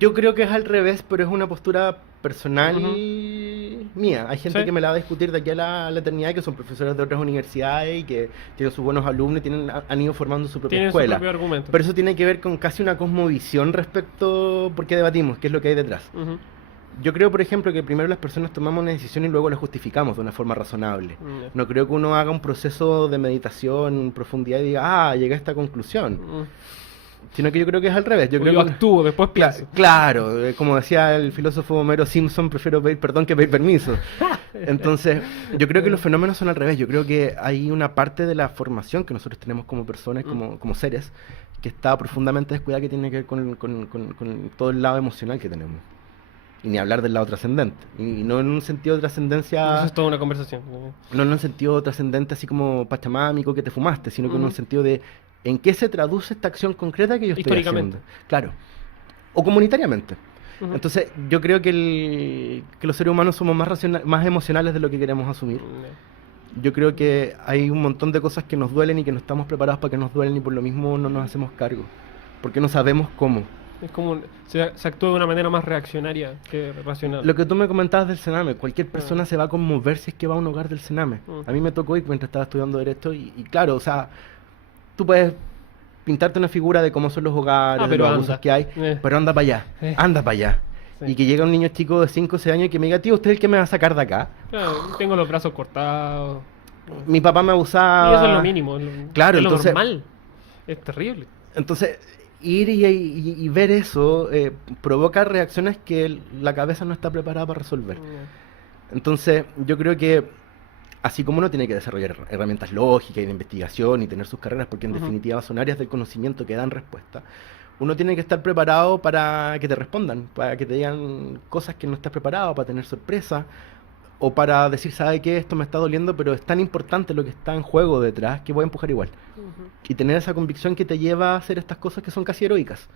Yo creo que es al revés, pero es una postura personal mía. Hay gente que me la va a discutir de aquí a la eternidad, que son profesores de otras universidades y que tienen sus buenos alumnos y han ido formando su propia escuela. Su propio argumento. Pero eso tiene que ver con casi una cosmovisión respecto por qué debatimos, qué es lo que hay detrás. Yo creo, por ejemplo, que primero las personas tomamos una decisión y luego la justificamos de una forma razonable. No creo que uno haga un proceso de meditación en profundidad y diga, llegué a esta conclusión. Sino que yo creo que es al revés. Yo actúo, después pienso. Claro, como decía el filósofo Homero Simpson, prefiero pedir perdón que pedir permiso. Entonces, yo creo que los fenómenos son al revés. Yo creo que hay una parte de la formación que nosotros tenemos como personas, como seres, que está profundamente descuidada, que tiene que ver con todo el lado emocional que tenemos. Y ni hablar del lado trascendente. Y no en un sentido de trascendencia... Eso es toda una conversación. No en un sentido trascendente así como pachamámico que te fumaste, sino que en un sentido de en qué se traduce esta acción concreta que yo estoy haciendo. Claro. O comunitariamente. Entonces, yo creo que los seres humanos somos más emocionales de lo que queremos asumir. Yo creo que hay un montón de cosas que nos duelen y que no estamos preparados para que nos duelen y por lo mismo no nos hacemos cargo. Porque no sabemos cómo. Es como se actúa de una manera más reaccionaria que racional. Lo que tú me comentabas del Sename, cualquier persona se va a conmover si es que va a un hogar del Sename. A mí me tocó ir mientras estaba estudiando Derecho y claro, o sea, tú puedes pintarte una figura de cómo son los hogares, de los abusos que hay, pero anda para allá, anda para allá. Sí. Y que llega un niño chico de 5 o 6 años y que me diga, tío, ¿usted es el que me va a sacar de acá? Claro, tengo los brazos cortados. Mi papá me abusaba. Y eso es lo mínimo, claro, es lo entonces, normal. Es terrible. Entonces, ir y ver eso provoca reacciones que la cabeza no está preparada para resolver. Entonces, yo creo que así como uno tiene que desarrollar herramientas lógicas y de investigación y tener sus carreras, porque en definitiva son áreas del conocimiento que dan respuesta, uno tiene que estar preparado para que te respondan, para que te digan cosas que no estás preparado, para tener sorpresa, o para decir, ¿sabe qué? Esto me está doliendo, pero es tan importante lo que está en juego detrás que voy a empujar igual. Y tener esa convicción que te lleva a hacer estas cosas que son casi heroicas.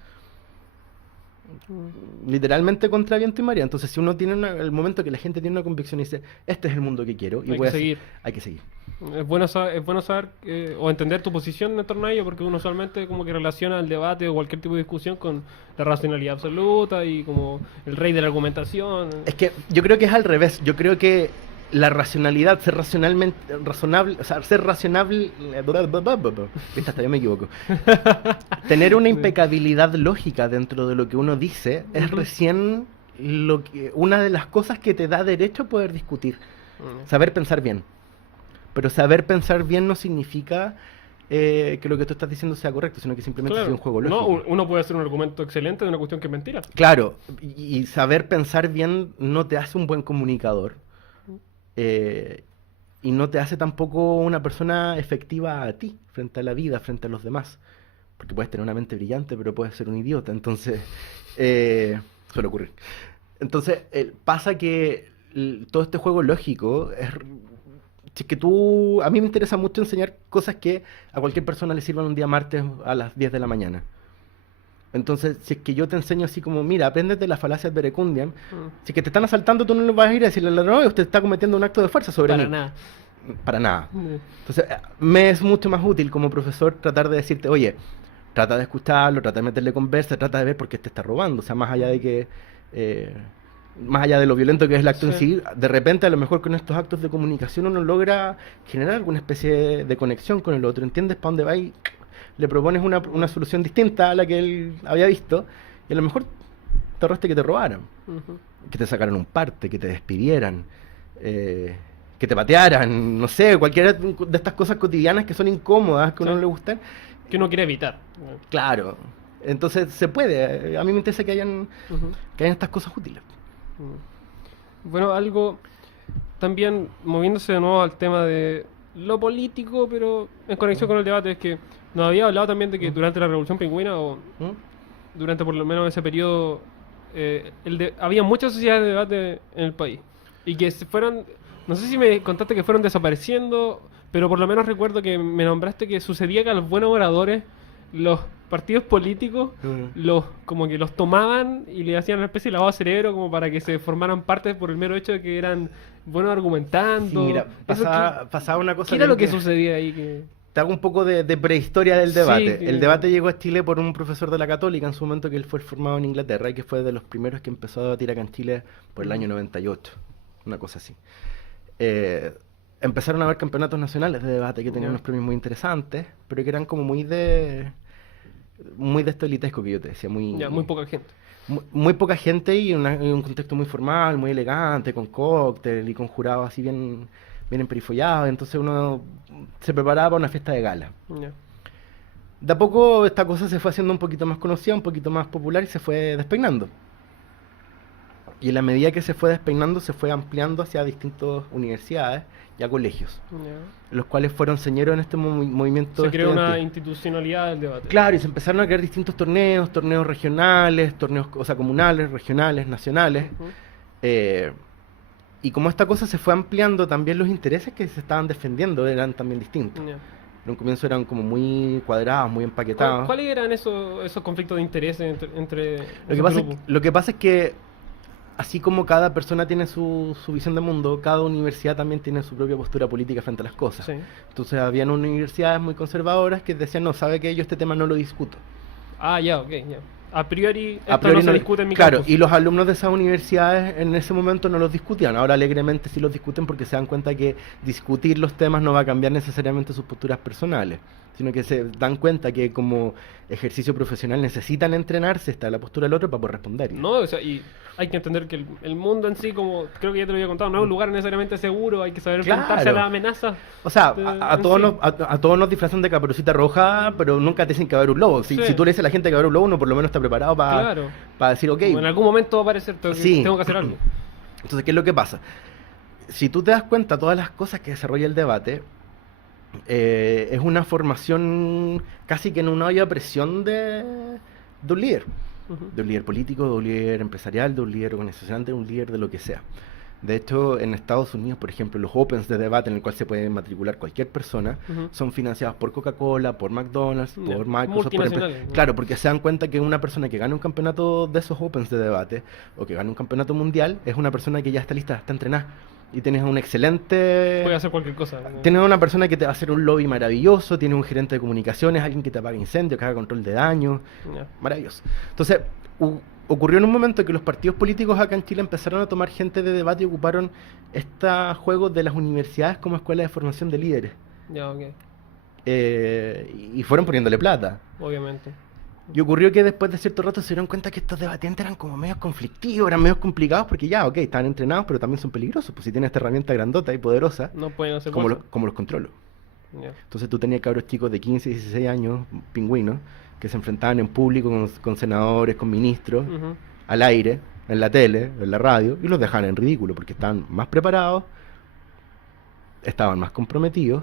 Literalmente contra viento y marea. Entonces, si uno tiene el momento que la gente tiene una convicción y dice, este es el mundo que quiero, y hay que seguir. Hay que seguir. Es bueno saber o entender tu posición en torno a ello, porque uno usualmente como que relaciona el debate o cualquier tipo de discusión con la racionalidad absoluta y como el rey de la argumentación. Es que yo creo que es al revés. Yo creo que la racionalidad, ser razonable, ¿viste? Hasta yo me equivoco. Tener una impecabilidad lógica dentro de lo que uno dice es recién una de las cosas que te da derecho a poder discutir. Saber pensar bien. Pero saber pensar bien no significa que lo que tú estás diciendo sea correcto, sino que simplemente es un juego lógico. No, uno puede hacer un argumento excelente de una cuestión que es mentira. Claro, y saber pensar bien no te hace un buen comunicador. Y no te hace tampoco una persona efectiva a ti, frente a la vida, frente a los demás. Porque puedes tener una mente brillante, pero puedes ser un idiota. Entonces, suele ocurrir. Entonces, pasa que todo este juego lógico es que a mí me interesa mucho enseñar cosas que a cualquier persona le sirvan un día martes a las 10 de la mañana. Entonces, si es que yo te enseño así como, mira, apréndete la falacia ad verecundiam, si es que te están asaltando, tú no le vas a ir a decirle, no, usted está cometiendo un acto de fuerza sobre mí. Para nada. Entonces, me es mucho más útil como profesor tratar de decirte, oye, trata de escucharlo, trata de meterle conversa, trata de ver por qué te está robando. O sea, más allá de que más allá de lo violento que es el acto en Sí. sí, de repente a lo mejor con estos actos de comunicación uno logra generar alguna especie de conexión con el otro, ¿entiendes? ¿Para dónde va? Y le propones una solución distinta a la que él había visto, y a lo mejor te ahorraste que te robaran, Ujú. que te sacaran un parte, que te despidieran, que te patearan, no sé, cualquiera de estas cosas cotidianas que son incómodas, que a uno Sí. no le gustan. Que uno quiere evitar. Claro, entonces se puede. A mí me interesa Ujú. que hayan estas cosas útiles. Bueno, algo también moviéndose de nuevo al tema de lo político, pero en conexión con el debate, es que nos había hablado también de que durante la Revolución Pingüina, o ¿Mm? durante por lo menos ese periodo, había muchas sociedades de debate en el país. Y que se fueron, no sé si me contaste que fueron desapareciendo, pero por lo menos recuerdo que me nombraste que sucedía que a los buenos oradores, los partidos políticos, como que los tomaban y le hacían una especie de lavado de cerebro como para que se formaran partes por el mero hecho de que eran buenos argumentando. Sí, mira, Eso, pasaba una cosa. ¿qué era lo que sucedía ahí? Te hago un poco de prehistoria del Sí, debate. que- El debate llegó a Chile por un profesor de la Católica en su momento, que él fue formado en Inglaterra y que fue de los primeros que empezó a debatir acá en Chile por el año 98, una cosa así. Empezaron a haber campeonatos nacionales de debate que tenían Ya. unos premios muy interesantes, pero que eran como muy de esto elitesco que yo te decía, Ya, muy poca gente. muy poca gente y y un contexto muy formal, muy elegante, con cóctel y con jurados así bien emperifollados. Entonces uno se preparaba para una fiesta de gala. Ya. De a poco esta cosa se fue haciendo un poquito más conocida, un poquito más popular y se fue despeinando. Y en la medida que se fue despeinando, se fue ampliando hacia distintas universidades y a colegios, Ya. los cuales fueron señeros en este movimiento Se creó una estudiantil. institucionalidad del debate. Claro, y se empezaron a crear distintos torneos regionales, torneos, o sea, comunales, regionales, nacionales. Ujú. Y como esta cosa se fue ampliando, también los intereses que se estaban defendiendo eran también distintos. Ya. En un comienzo eran como muy cuadrados, muy empaquetados. ¿Cuáles eran esos conflictos de interés entre Lo lo que pasa es que, así como cada persona tiene su visión de mundo, cada universidad también tiene su propia postura política frente a las cosas. Sí. Entonces habían universidades muy conservadoras que decían, no, sabe que yo este tema no lo discuto. Ah, ya, ok, ya. A priori, A esto priori no se no- discute en mi Claro, campus. y los alumnos de esas universidades en ese momento no los discutían. Ahora alegremente sí los discuten porque se dan cuenta que discutir los temas no va a cambiar necesariamente sus posturas personales, sino que se dan cuenta que como ejercicio profesional necesitan entrenarse, está la postura del otro para poder responder. No, o sea, y hay que entender que el mundo en sí, como creo que ya te lo había contado, no es un lugar necesariamente seguro, hay que saber enfrentarse a Claro. las amenazas. O sea, En todos fin. a todos nos disfrazan de Caperucita Roja, pero nunca te dicen que va a haber un lobo. Si, Sí. si tú le dices a la gente que va a haber un lobo, uno por lo menos está preparado para Claro. decir, ok. Como en algún momento va a aparecer, Sí. tengo que hacer algo. Entonces, ¿qué es lo que pasa? Si tú te das cuenta, todas las cosas que desarrolla el debate, es una formación casi que en una olla a presión de un líder. Ujú. De un líder político, de un líder empresarial, de un líder organizacional, de un líder de lo que sea. De hecho, en Estados Unidos, por ejemplo, los Opens de debate en el cual se puede matricular cualquier persona Ujú. son financiados por Coca-Cola, por McDonald's, Ya, por Microsoft, por multinacionales, ¿no? Claro, porque se dan cuenta que una persona que gana un campeonato de esos Opens de debate o que gana un campeonato mundial es una persona que ya está lista, está entrenada y tienes un excelente... Puede hacer cualquier cosa. ¿no? Tienes una persona que te va a hacer un lobby maravilloso, tienes un gerente de comunicaciones, alguien que te apaga incendios, que haga control de daño, Ya. maravilloso. Entonces, ocurrió en un momento que los partidos políticos acá en Chile empezaron a tomar gente de debate y ocuparon estos juegos de las universidades como escuela de formación de líderes. Ya, ok. Y fueron poniéndole plata. Obviamente. Y ocurrió que después de cierto rato se dieron cuenta que estos debatientes eran como medios conflictivos, eran medios complicados, porque ya, ok, estaban entrenados, pero también son peligrosos, pues si tienen esta herramienta grandota y poderosa, No pueden hacer como cosas. como los controlo. Ya. Entonces tú tenías cabros chicos de 15, 16 años, pingüinos, que se enfrentaban en público con senadores, con ministros, Ujú. al aire, en la tele, en la radio, y los dejaban en ridículo, porque estaban más preparados, estaban más comprometidos,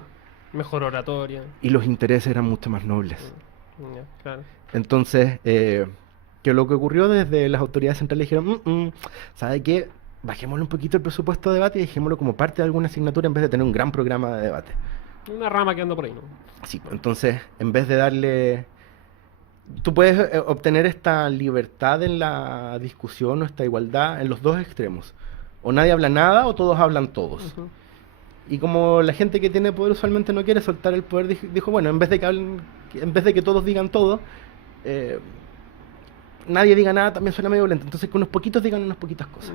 Mejor oratoria. y los intereses eran mucho más nobles. Ya, claro. Entonces, que lo que ocurrió desde las autoridades centrales dijeron, ¿sabe qué? Bajémosle un poquito el presupuesto de debate y dejémoslo como parte de alguna asignatura en vez de tener un gran programa de debate. Una rama que anda por ahí, ¿no? Sí, entonces, en vez de darle... Tú puedes obtener esta libertad en la discusión o esta igualdad en los dos extremos. O nadie habla nada o todos hablan todos. Ujú. Y como la gente que tiene poder usualmente no quiere soltar el poder, dijo, bueno, en vez de que todos digan todo, nadie diga nada también suena medio violento. Entonces que unos poquitos digan unas poquitas cosas.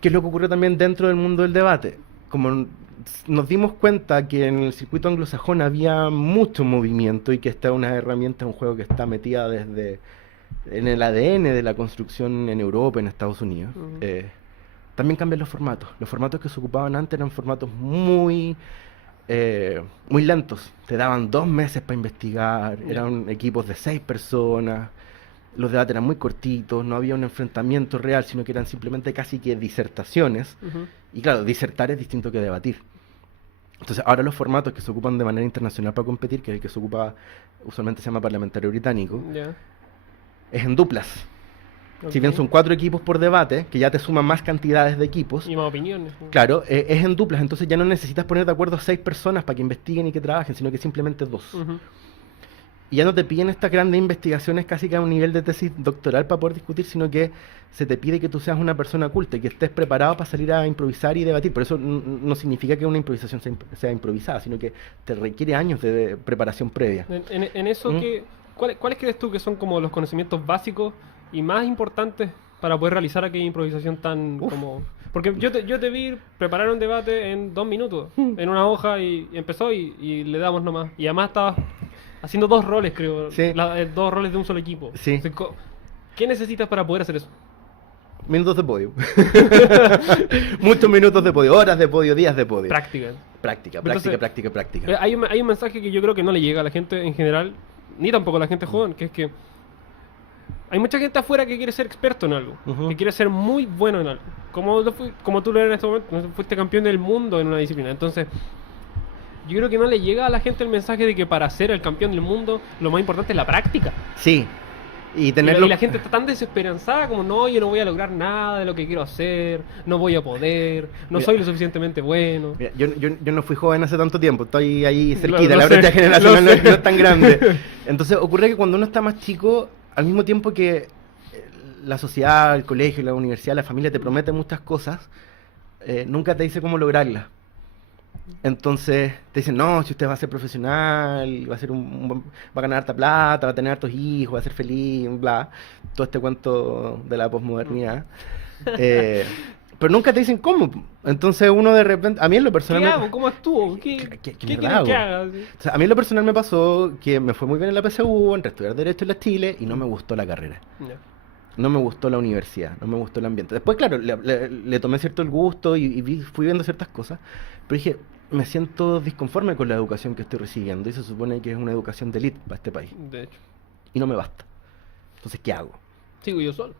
¿Qué es lo que ocurrió también dentro del mundo del debate? Como nos dimos cuenta que en el circuito anglosajón había mucho movimiento y que esta es una herramienta, un juego que está metida desde en el ADN de la construcción en Europa, en Estados Unidos. También cambian los formatos. Los formatos que se ocupaban antes eran formatos muy lentos. Te daban 2 meses para investigar, eran equipos de 6 personas, los debates eran muy cortitos, no había un enfrentamiento real, sino que eran simplemente casi que disertaciones. Y claro, disertar es distinto que debatir. Entonces ahora los formatos que se ocupan de manera internacional para competir, que es el que se ocupa, usualmente se llama parlamentario británico, es en duplas. Si bien son 4 equipos por debate, que ya te suman más cantidades de equipos. Y más opiniones. Claro, es en duplas, entonces ya no necesitas poner de acuerdo a 6 personas para que investiguen y que trabajen, sino que simplemente 2. Y ya no te piden estas grandes investigaciones casi que a un nivel de tesis doctoral para poder discutir, sino que se te pide que tú seas una persona culta y que estés preparado para salir a improvisar y debatir. Por eso no significa que una improvisación sea improvisada, sino que te requiere años de preparación previa. En eso, ¿cuáles crees tú que son como los conocimientos básicos y más importantes para poder realizar aquella improvisación tan como... Porque yo te vi preparar un debate en 2 minutos, en una hoja, y empezó y le damos nomás. Y además estabas haciendo 2 roles, creo. Sí. 2 roles de un solo equipo. Sí. Entonces, ¿qué necesitas para poder hacer eso? Minutos de podio. Muchos minutos de podio, horas de podio, días de podio. Práctica. Práctica. Práctica. Hay un mensaje que yo creo que no le llega a la gente en general, ni tampoco a la gente joven, que es que hay mucha gente afuera que quiere ser experto en algo, que quiere ser muy bueno en algo. Como tú lo eres en este momento, fuiste campeón del mundo en una disciplina. Entonces, yo creo que no le llega a la gente el mensaje de que para ser el campeón del mundo, lo más importante es la práctica. Sí. Y la gente está tan desesperanzada como, no, yo no voy a lograr nada de lo que quiero hacer, no voy a poder, no soy lo suficientemente bueno. Mira, yo no fui joven hace tanto tiempo, estoy ahí cerquita, Lo la sé, brecha generacional lo sé. no es tan grande. Entonces ocurre que cuando uno está más chico, al mismo tiempo que la sociedad, el colegio, la universidad, la familia te promete muchas cosas, nunca te dice cómo lograrlas. Entonces te dicen, no, si usted va a ser profesional, va a ganar harta plata, va a tener hartos hijos, va a ser feliz, bla, todo este cuento de la posmodernidad. Pero nunca te dicen cómo. Entonces uno de repente, a mí en lo personal... ¿Qué hago? ¿Cómo actúo? ¿Qué quieren que haga? O sea, a mí en lo personal me pasó que me fue muy bien en la PSU, entre estudiar Derecho en la Chile, y no me gustó la carrera. No me gustó la universidad, no me gustó el ambiente. Después, claro, le tomé cierto el gusto y fui viendo ciertas cosas, pero dije, me siento disconforme con la educación que estoy recibiendo y se supone que es una educación de élite para este país. De hecho. Y no me basta. Entonces, ¿qué hago? Sigo yo solo.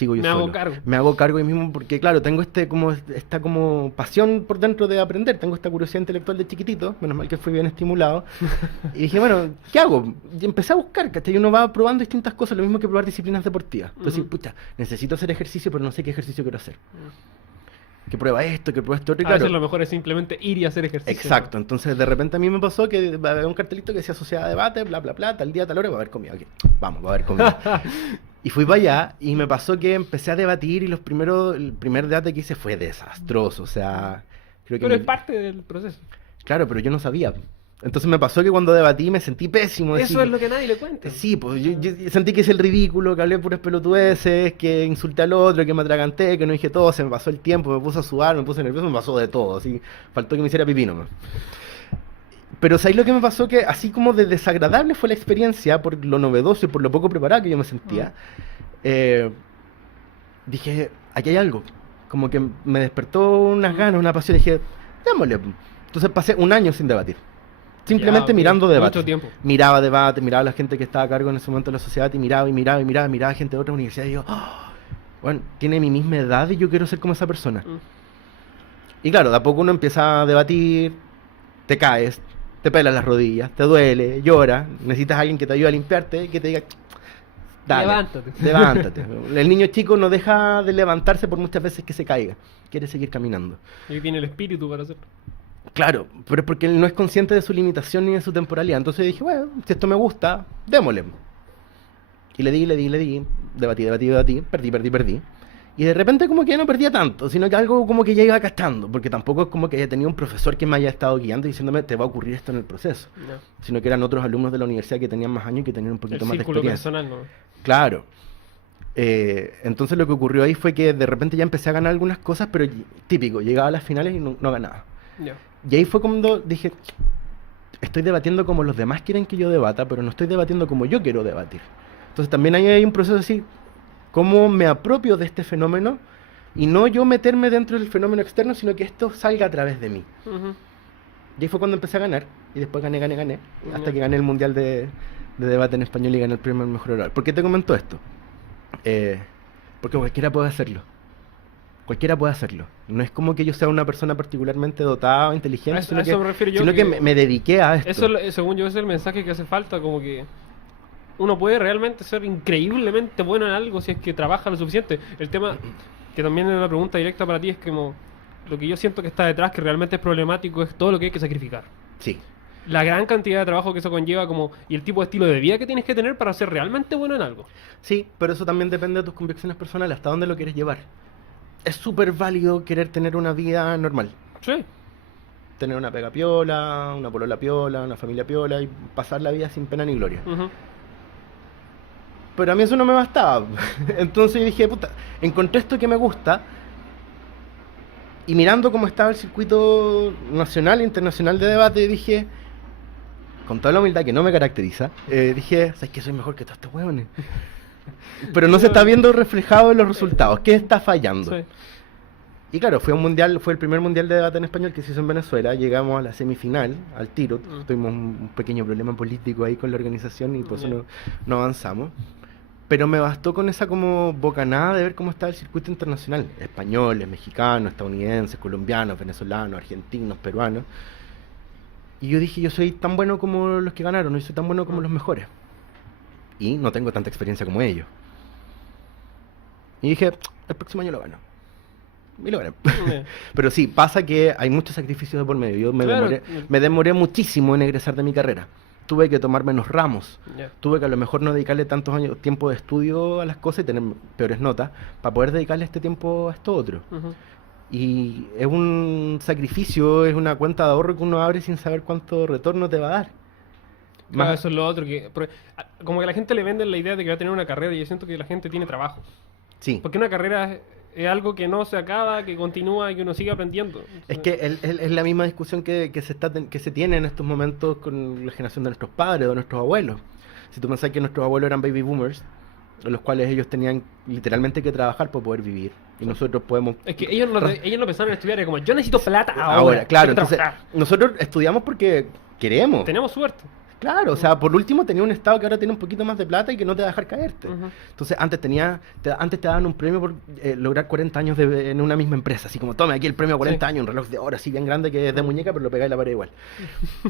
Me hago cargo. Me hago cargo yo mismo porque, claro, tengo esta como pasión por dentro de aprender, tengo esta curiosidad intelectual de chiquitito, menos mal que fui bien estimulado. Y dije, bueno, ¿qué hago? Y empecé a buscar, ¿cachai? Y uno va probando distintas cosas, lo mismo que probar disciplinas deportivas. Entonces, pucha, necesito hacer ejercicio, pero no sé qué ejercicio quiero hacer. Que prueba esto, que prueba esto otro. Y a veces lo mejor es simplemente ir y hacer ejercicio. Exacto, entonces de repente a mí me pasó que va a haber un cartelito que decía sociedad de debate, bla, bla, bla, tal día, tal hora, va a haber comida. Okay, vamos, va a haber comida. Y fui para allá y me pasó que empecé a debatir y el primer debate que hice fue desastroso, o sea... Creo que pero es parte del proceso. Claro, pero yo no sabía. Entonces me pasó que cuando debatí me sentí pésimo. Eso es lo que nadie le cuenta. Sí, pues yo sentí que hice el ridículo, que hablé puras pelotudeces, que insulté al otro, que me atraganté, que no dije todo, se me pasó el tiempo, me puse a sudar, me puse nervioso, me pasó de todo, así, faltó que me hiciera pipí nomás. Pero ¿sabes lo que me pasó? Que así como de desagradable fue la experiencia, por lo novedoso y por lo poco preparado que yo me sentía, dije, aquí hay algo. Como que me despertó unas ganas, una pasión, y dije, démosle. Entonces pasé 1 año sin debatir. Simplemente mirando debate. Mucho tiempo. Miraba debate, miraba a la gente que estaba a cargo en ese momento de la sociedad y miraba gente de otra universidad y digo, bueno, tiene mi misma edad y yo quiero ser como esa persona. Y claro, de a poco uno empieza a debatir, te caes, te pelas las rodillas, te duele, lloras, necesitas a alguien que te ayude a limpiarte y que te diga, dale, levántate. El niño chico no deja de levantarse por muchas veces que se caiga, quiere seguir caminando. Y tiene el espíritu para hacerlo. Claro, pero es porque él no es consciente de su limitación ni de su temporalidad. Entonces dije, bueno, si esto me gusta, démosle. Y le di, debatí, perdí. Y de repente como que ya no perdía tanto, sino que algo como que ya iba gastando, porque tampoco es como que haya tenido un profesor que me haya estado guiando y diciéndome te va a ocurrir esto en el proceso, No. sino que eran otros alumnos de la universidad que tenían más años y que tenían un poquito El más de círculo experiencia. personal, ¿no? Claro. Entonces lo que ocurrió ahí fue que de repente ya empecé a ganar algunas cosas, pero típico, llegaba a las finales y no ganaba. Ya. Y ahí fue cuando dije, estoy debatiendo como los demás quieren que yo debata, pero no estoy debatiendo como yo quiero debatir. Entonces también ahí hay un proceso así, cómo me apropio de este fenómeno y no yo meterme dentro del fenómeno externo, sino que esto salga a través de mí. Ujú. Y ahí fue cuando empecé a ganar, y después gané, hasta Ya. que gané el Mundial de Debate en Español y gané el premio al mejor orador. ¿Por qué te comento esto? Porque cualquiera puede hacerlo. Cualquiera puede hacerlo. No es como que yo sea una persona particularmente dotada o inteligente, A eso me refiero yo, sino que que me dediqué a esto. eso, según yo, es el mensaje que hace falta, como que uno puede realmente ser increíblemente bueno en algo si es que trabaja lo suficiente. El tema, que también es una pregunta directa para ti, es como lo que yo siento que está detrás, que realmente es problemático, es todo lo que hay que sacrificar. Sí, La gran cantidad de trabajo que eso conlleva como y el tipo de estilo de vida que tienes que tener para ser realmente bueno en algo. sí, pero eso también depende de tus convicciones personales, hasta dónde lo quieres llevar. Es súper válido querer tener una vida normal. Sí. Tener una pega piola, una polola piola, una familia piola y pasar la vida sin pena ni gloria. Ujú. Pero a mí eso no me bastaba. Entonces dije, puta, encontré esto que me gusta. Y mirando cómo estaba el circuito nacional e internacional de debate, dije, con toda la humildad que no me caracteriza, dije, ¿sabes que soy mejor que todos estos hueones? Pero no se está viendo reflejado en los resultados. ¿Qué está fallando? Sí. Y claro, fue el primer mundial de debate en español que se hizo en Venezuela. Llegamos a la semifinal, al tiro. Tuvimos un pequeño problema político ahí con la organización y por eso Ya. no avanzamos. Pero me bastó con esa como bocanada de ver cómo estaba el circuito internacional. Españoles, mexicanos, estadounidenses, colombianos, venezolanos, argentinos, peruanos. Y yo dije, yo soy tan bueno como los que ganaron, yo soy tan bueno como los mejores. Y no tengo tanta experiencia como ellos. Y dije, el próximo año lo gano. Y lo gané. Ya. Pero sí, pasa que hay muchos sacrificios de por medio. Yo Claro. me demoré muchísimo en egresar de mi carrera. Tuve que tomar menos ramos. Ya. Tuve que a lo mejor no dedicarle tantos años, tiempo de estudio a las cosas y tener peores notas para poder dedicarle este tiempo a esto otro. Ujú. Y es un sacrificio, es una cuenta de ahorro que uno abre sin saber cuánto retorno te va a dar. Claro, Más- eso es lo otro que como que a la gente le venden la idea de que va a tener una carrera y yo siento que la gente tiene trabajo. Sí. Porque una carrera es algo que no se acaba, que continúa y que uno sigue aprendiendo. Es que es la misma discusión que se tiene en estos momentos con la generación de nuestros padres o nuestros abuelos. Si tú pensás que nuestros abuelos eran baby boomers, en los cuales ellos tenían literalmente que trabajar para poder vivir. Y nosotros podemos... Es que ellos no pensaron en estudiar, era como, yo necesito plata ahora. Ahora, claro, quiero entonces trabajar". nosotros estudiamos porque queremos. Tenemos suerte. Claro, o sea, por último tenía un estado que ahora tiene un poquito más de plata y que no te va a dejar caerte. Ujú. Entonces antes antes te daban un premio por lograr 40 años en una misma empresa, así como tome aquí el premio a 40 Sí. años, un reloj de oro así bien grande que es de muñeca, pero lo pegáis en la pared igual.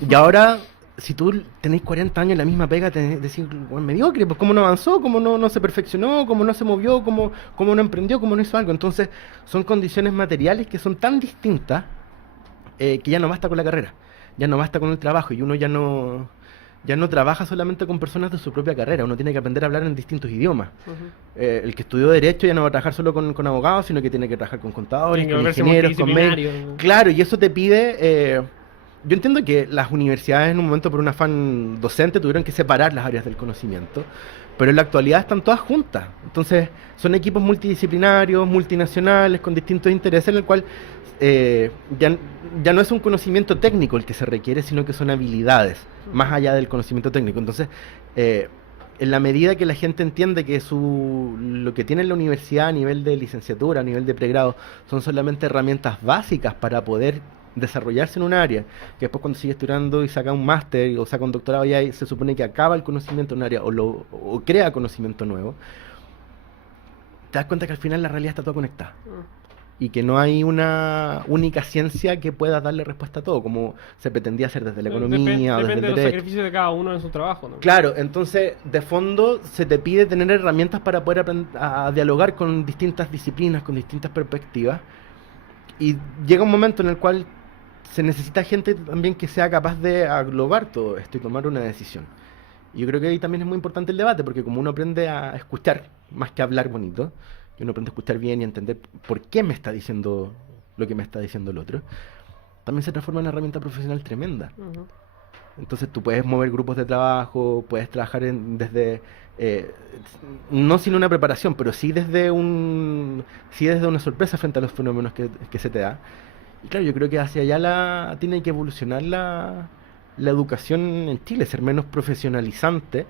Y ahora, si tú tenéis 40 años en la misma pega, te decís, bueno, mediocre, pues cómo no avanzó, cómo no se perfeccionó, cómo no se movió, cómo no emprendió, cómo no hizo algo. Entonces son condiciones materiales que son tan distintas que ya no basta con la carrera, ya no basta con el trabajo y uno ya no trabaja solamente con personas de su propia carrera, uno tiene que aprender a hablar en distintos idiomas. Ujú. El que estudió Derecho ya no va a trabajar solo con abogados, sino que tiene que trabajar con contadores, Tiene que con volverse ingenieros, con médicos. multidisciplinario. Claro, y eso te pide... yo entiendo que las universidades en un momento por un afán docente tuvieron que separar las áreas del conocimiento, pero en la actualidad están todas juntas. Entonces son equipos multidisciplinarios, multinacionales, con distintos intereses, en el cual ya no es un conocimiento técnico el que se requiere, sino que son habilidades, más allá del conocimiento técnico. Entonces, en la medida que la gente entiende que lo que tiene en la universidad a nivel de licenciatura, a nivel de pregrado, son solamente herramientas básicas para poder desarrollarse en un área, que después cuando sigue estudiando y saca un máster o saca un doctorado ya se supone que acaba el conocimiento en un área o crea conocimiento nuevo, te das cuenta que al final la realidad está toda conectada y que no hay una única ciencia que pueda darle respuesta a todo, como se pretendía hacer desde la economía o desde Depende el de los derecho. sacrificios de cada uno en su trabajo, ¿no? Claro, entonces de fondo se te pide tener herramientas para poder a dialogar con distintas disciplinas, con distintas perspectivas, y llega un momento en el cual se necesita gente también que sea capaz de aglobar todo esto y tomar una decisión. Y yo creo que ahí también es muy importante el debate, porque como uno aprende a escuchar más que a hablar bonito, y uno aprende a escuchar bien y a entender por qué me está diciendo lo que me está diciendo el otro, también se transforma en una herramienta profesional tremenda. Entonces tú puedes mover grupos de trabajo, puedes trabajar desde, no sin una preparación, pero sí desde una sorpresa frente a los fenómenos que se te da. Y claro, yo creo que hacia allá tiene que evolucionar la educación en Chile, ser menos profesionalizante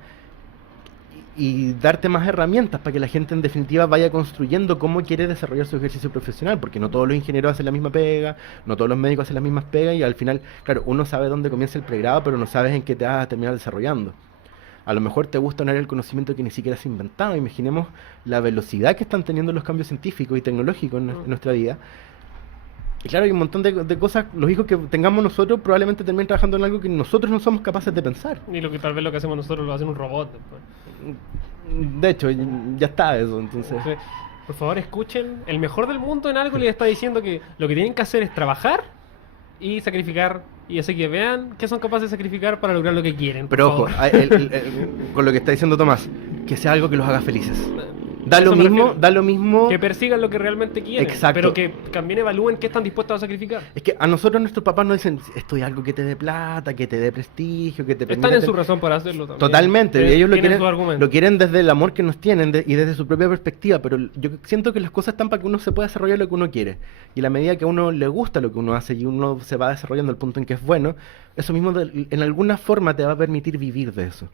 y darte más herramientas para que la gente en definitiva vaya construyendo cómo quiere desarrollar su ejercicio profesional, porque no todos los ingenieros hacen la misma pega, no todos los médicos hacen las mismas pegas, y al final, claro, uno sabe dónde comienza el pregrado, pero no sabes en qué te vas a terminar desarrollando. A lo mejor te gusta un área del conocimiento que ni siquiera se ha inventado. Imaginemos la velocidad que están teniendo los cambios científicos y tecnológicos en nuestra vida. Y claro, hay un montón de cosas, los hijos que tengamos nosotros probablemente terminen trabajando en algo que nosotros no somos capaces de pensar. Y lo que tal vez lo que hacemos nosotros lo hace un robot después. De hecho, ya está eso, entonces. Por favor, escuchen. El mejor del mundo en algo les está diciendo que lo que tienen que hacer es trabajar y sacrificar. Y así que vean qué son capaces de sacrificar para lograr lo que quieren. Pero ojo, con lo que está diciendo Tomás, que sea algo que los haga felices. Da lo mismo. Que persigan lo que realmente quieren. Exacto. Pero que también evalúen qué están dispuestos a sacrificar. Es que a nosotros nuestros papás nos dicen, esto es algo que te dé plata, que te dé prestigio, que te permita... Están en su razón para hacerlo también. Totalmente. Y ellos lo quieren desde el amor que nos tienen y desde su propia perspectiva. Pero yo siento que las cosas están para que uno se pueda desarrollar lo que uno quiere. Y a la medida que a uno le gusta lo que uno hace y uno se va desarrollando al punto en que es bueno, eso mismo en alguna forma te va a permitir vivir de eso.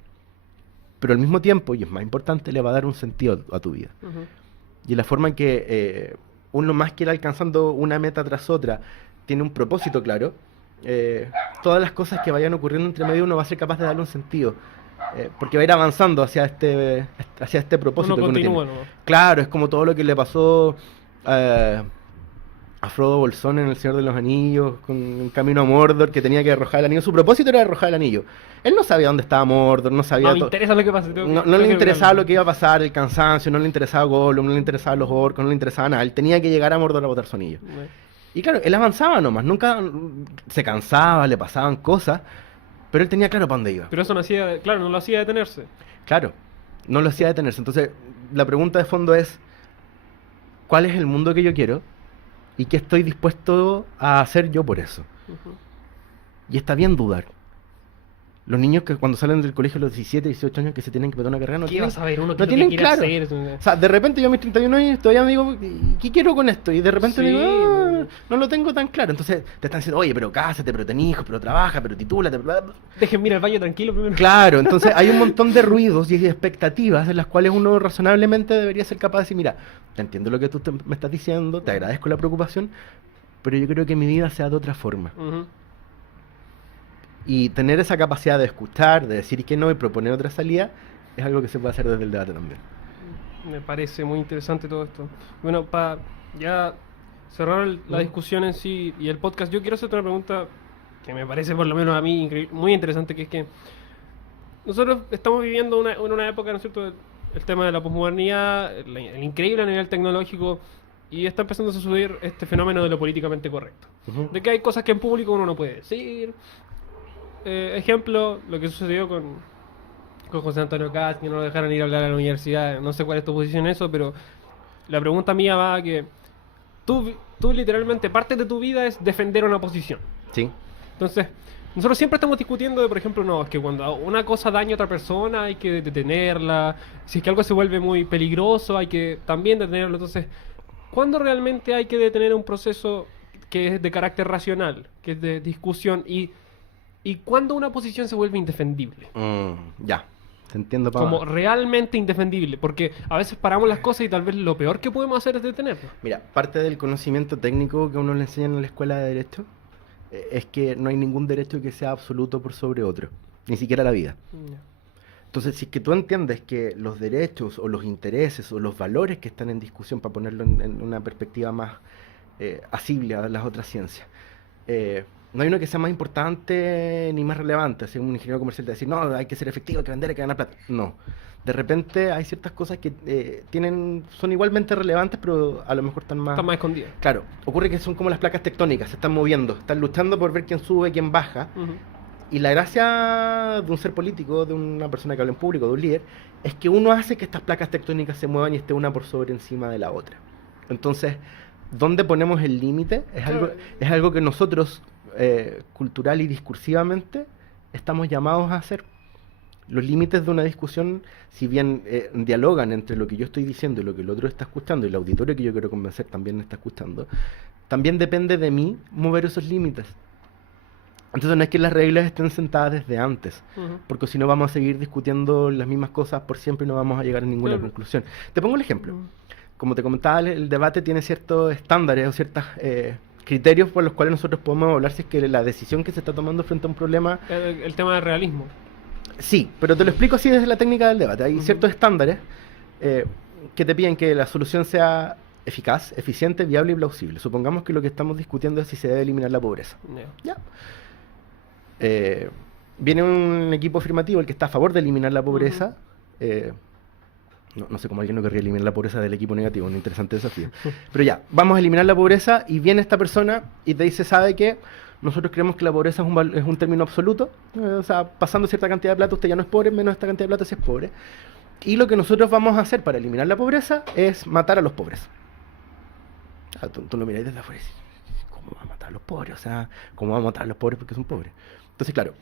Pero al mismo tiempo, y es más importante, le va a dar un sentido a tu vida. Y la forma en que uno más que ir alcanzando una meta tras otra, tiene un propósito claro, todas las cosas que vayan ocurriendo entre medio uno va a ser capaz de darle un sentido. Porque va a ir avanzando hacia este propósito que uno tiene. ¿No? Claro, es como todo lo que le pasó a Frodo Bolsón en El Señor de los Anillos, con Camino a Mordor, que tenía que arrojar el anillo. Su propósito era arrojar el anillo. Él no sabía dónde estaba Mordor, no sabía... No le interesa lo que pasa. No le interesaba lo que iba a pasar, el cansancio, no le interesaba Gollum, no le interesaban los orcos, no le interesaba nada. Él tenía que llegar a Mordor a botar su anillo. Y claro, él avanzaba nomás, nunca se cansaba, le pasaban cosas, pero él tenía claro para dónde iba. Pero eso no hacía, claro, no lo hacía detenerse. Claro, no lo hacía detenerse. Entonces, la pregunta de fondo es, ¿cuál es el mundo que yo quiero? ¿Y qué estoy dispuesto a hacer yo por eso? Y está bien dudar. Los niños que cuando salen del colegio a los 17, 18 años que se tienen que pegar una carrera no tienen, claro. O sea, de repente yo a mis 31 años todavía me digo, ¿qué quiero con esto? Y de repente digo, no lo tengo tan claro. Entonces te están diciendo, oye, pero cásate, pero ten hijos, pero trabaja, pero titúlate. Dejen mirar el baño tranquilo primero. Claro, entonces hay un montón de ruidos y expectativas en las cuales uno razonablemente debería ser capaz de decir, mira, te entiendo lo que tú me estás diciendo, te agradezco la preocupación, pero yo creo que mi vida sea de otra forma. Y tener esa capacidad de escuchar, de decir que no y proponer otra salida, es algo que se puede hacer desde el debate también. Me parece muy interesante todo esto. Bueno, para ya cerrar la discusión en sí y el podcast, yo quiero hacerte una pregunta que me parece, por lo menos a mí, muy interesante, que es que nosotros estamos viviendo en una época, ¿no es cierto?, el tema de la posmodernidad, el increíble a nivel tecnológico, y está empezando a suceder este fenómeno de lo políticamente correcto. De que hay cosas que en público uno no puede decir. Ejemplo, lo que sucedió con José Antonio Caz, que no lo dejaron ir a hablar a la universidad. No sé cuál es tu posición en eso, pero la pregunta mía va a que tú literalmente, parte de tu vida es defender una posición. Sí. Entonces, nosotros siempre estamos discutiendo de, por ejemplo, no, es que cuando una cosa daña a otra persona hay que detenerla. Si es que algo se vuelve muy peligroso, hay que también detenerlo. Entonces, ¿cuándo realmente hay que detener un proceso que es de carácter racional, que es de discusión, y cuándo una posición se vuelve indefendible? Ya, te entiendo, Pablo. Como realmente indefendible, porque a veces paramos las cosas y tal vez lo peor que podemos hacer es detenerlo. Mira, parte del conocimiento técnico que uno le enseña en la escuela de Derecho es que no hay ningún derecho que sea absoluto por sobre otro, ni siquiera la vida. Entonces, si es que tú entiendes que los derechos o los intereses o los valores que están en discusión, para ponerlo en una perspectiva más asible a las otras ciencias, no hay uno que sea más importante ni más relevante. Así un ingeniero comercial te decir, no, hay que ser efectivo, hay que vender, hay que ganar plata. No. De repente hay ciertas cosas que son igualmente relevantes, pero a lo mejor están más escondidas. Claro, ocurre que son como las placas tectónicas, se están moviendo, están luchando por ver quién sube, quién baja. Y la gracia de un ser político, de una persona que habla en público, de un líder, es que uno hace que estas placas tectónicas se muevan y esté una por sobre encima de la otra. Entonces, ¿dónde ponemos el límite? Es algo que nosotros, cultural y discursivamente, estamos llamados a hacer. Los límites de una discusión, si bien dialogan entre lo que yo estoy diciendo y lo que el otro está escuchando, y el auditorio que yo quiero convencer también está escuchando, también depende de mí mover esos límites. Entonces no es que las reglas estén sentadas desde antes, porque si no vamos a seguir discutiendo las mismas cosas por siempre y no vamos a llegar a ninguna conclusión. Te pongo el ejemplo. Como te comentaba, el debate tiene ciertos estándares o ciertos criterios por los cuales nosotros podemos hablar si es que la decisión que se está tomando frente a un problema... El tema del realismo. Sí, pero te lo explico así desde la técnica del debate. Hay ciertos estándares que te piden que la solución sea eficaz, eficiente, viable y plausible. Supongamos que lo que estamos discutiendo es si se debe eliminar la pobreza. Ya. Viene un equipo afirmativo, el que está a favor de eliminar la pobreza. No sé cómo alguien no querría eliminar la pobreza del equipo negativo, un interesante desafío. Pero ya, vamos a eliminar la pobreza y viene esta persona y te dice, ¿sabe qué? Nosotros creemos que la pobreza es un término absoluto. O sea, pasando cierta cantidad de plata usted ya no es pobre, menos esta cantidad de plata sí es pobre. Y lo que nosotros vamos a hacer para eliminar la pobreza es matar a los pobres. Tú lo miráis desde afuera y dices, ¿cómo va a matar a los pobres? O sea, ¿cómo va a matar a los pobres porque son pobres? Entonces, claro,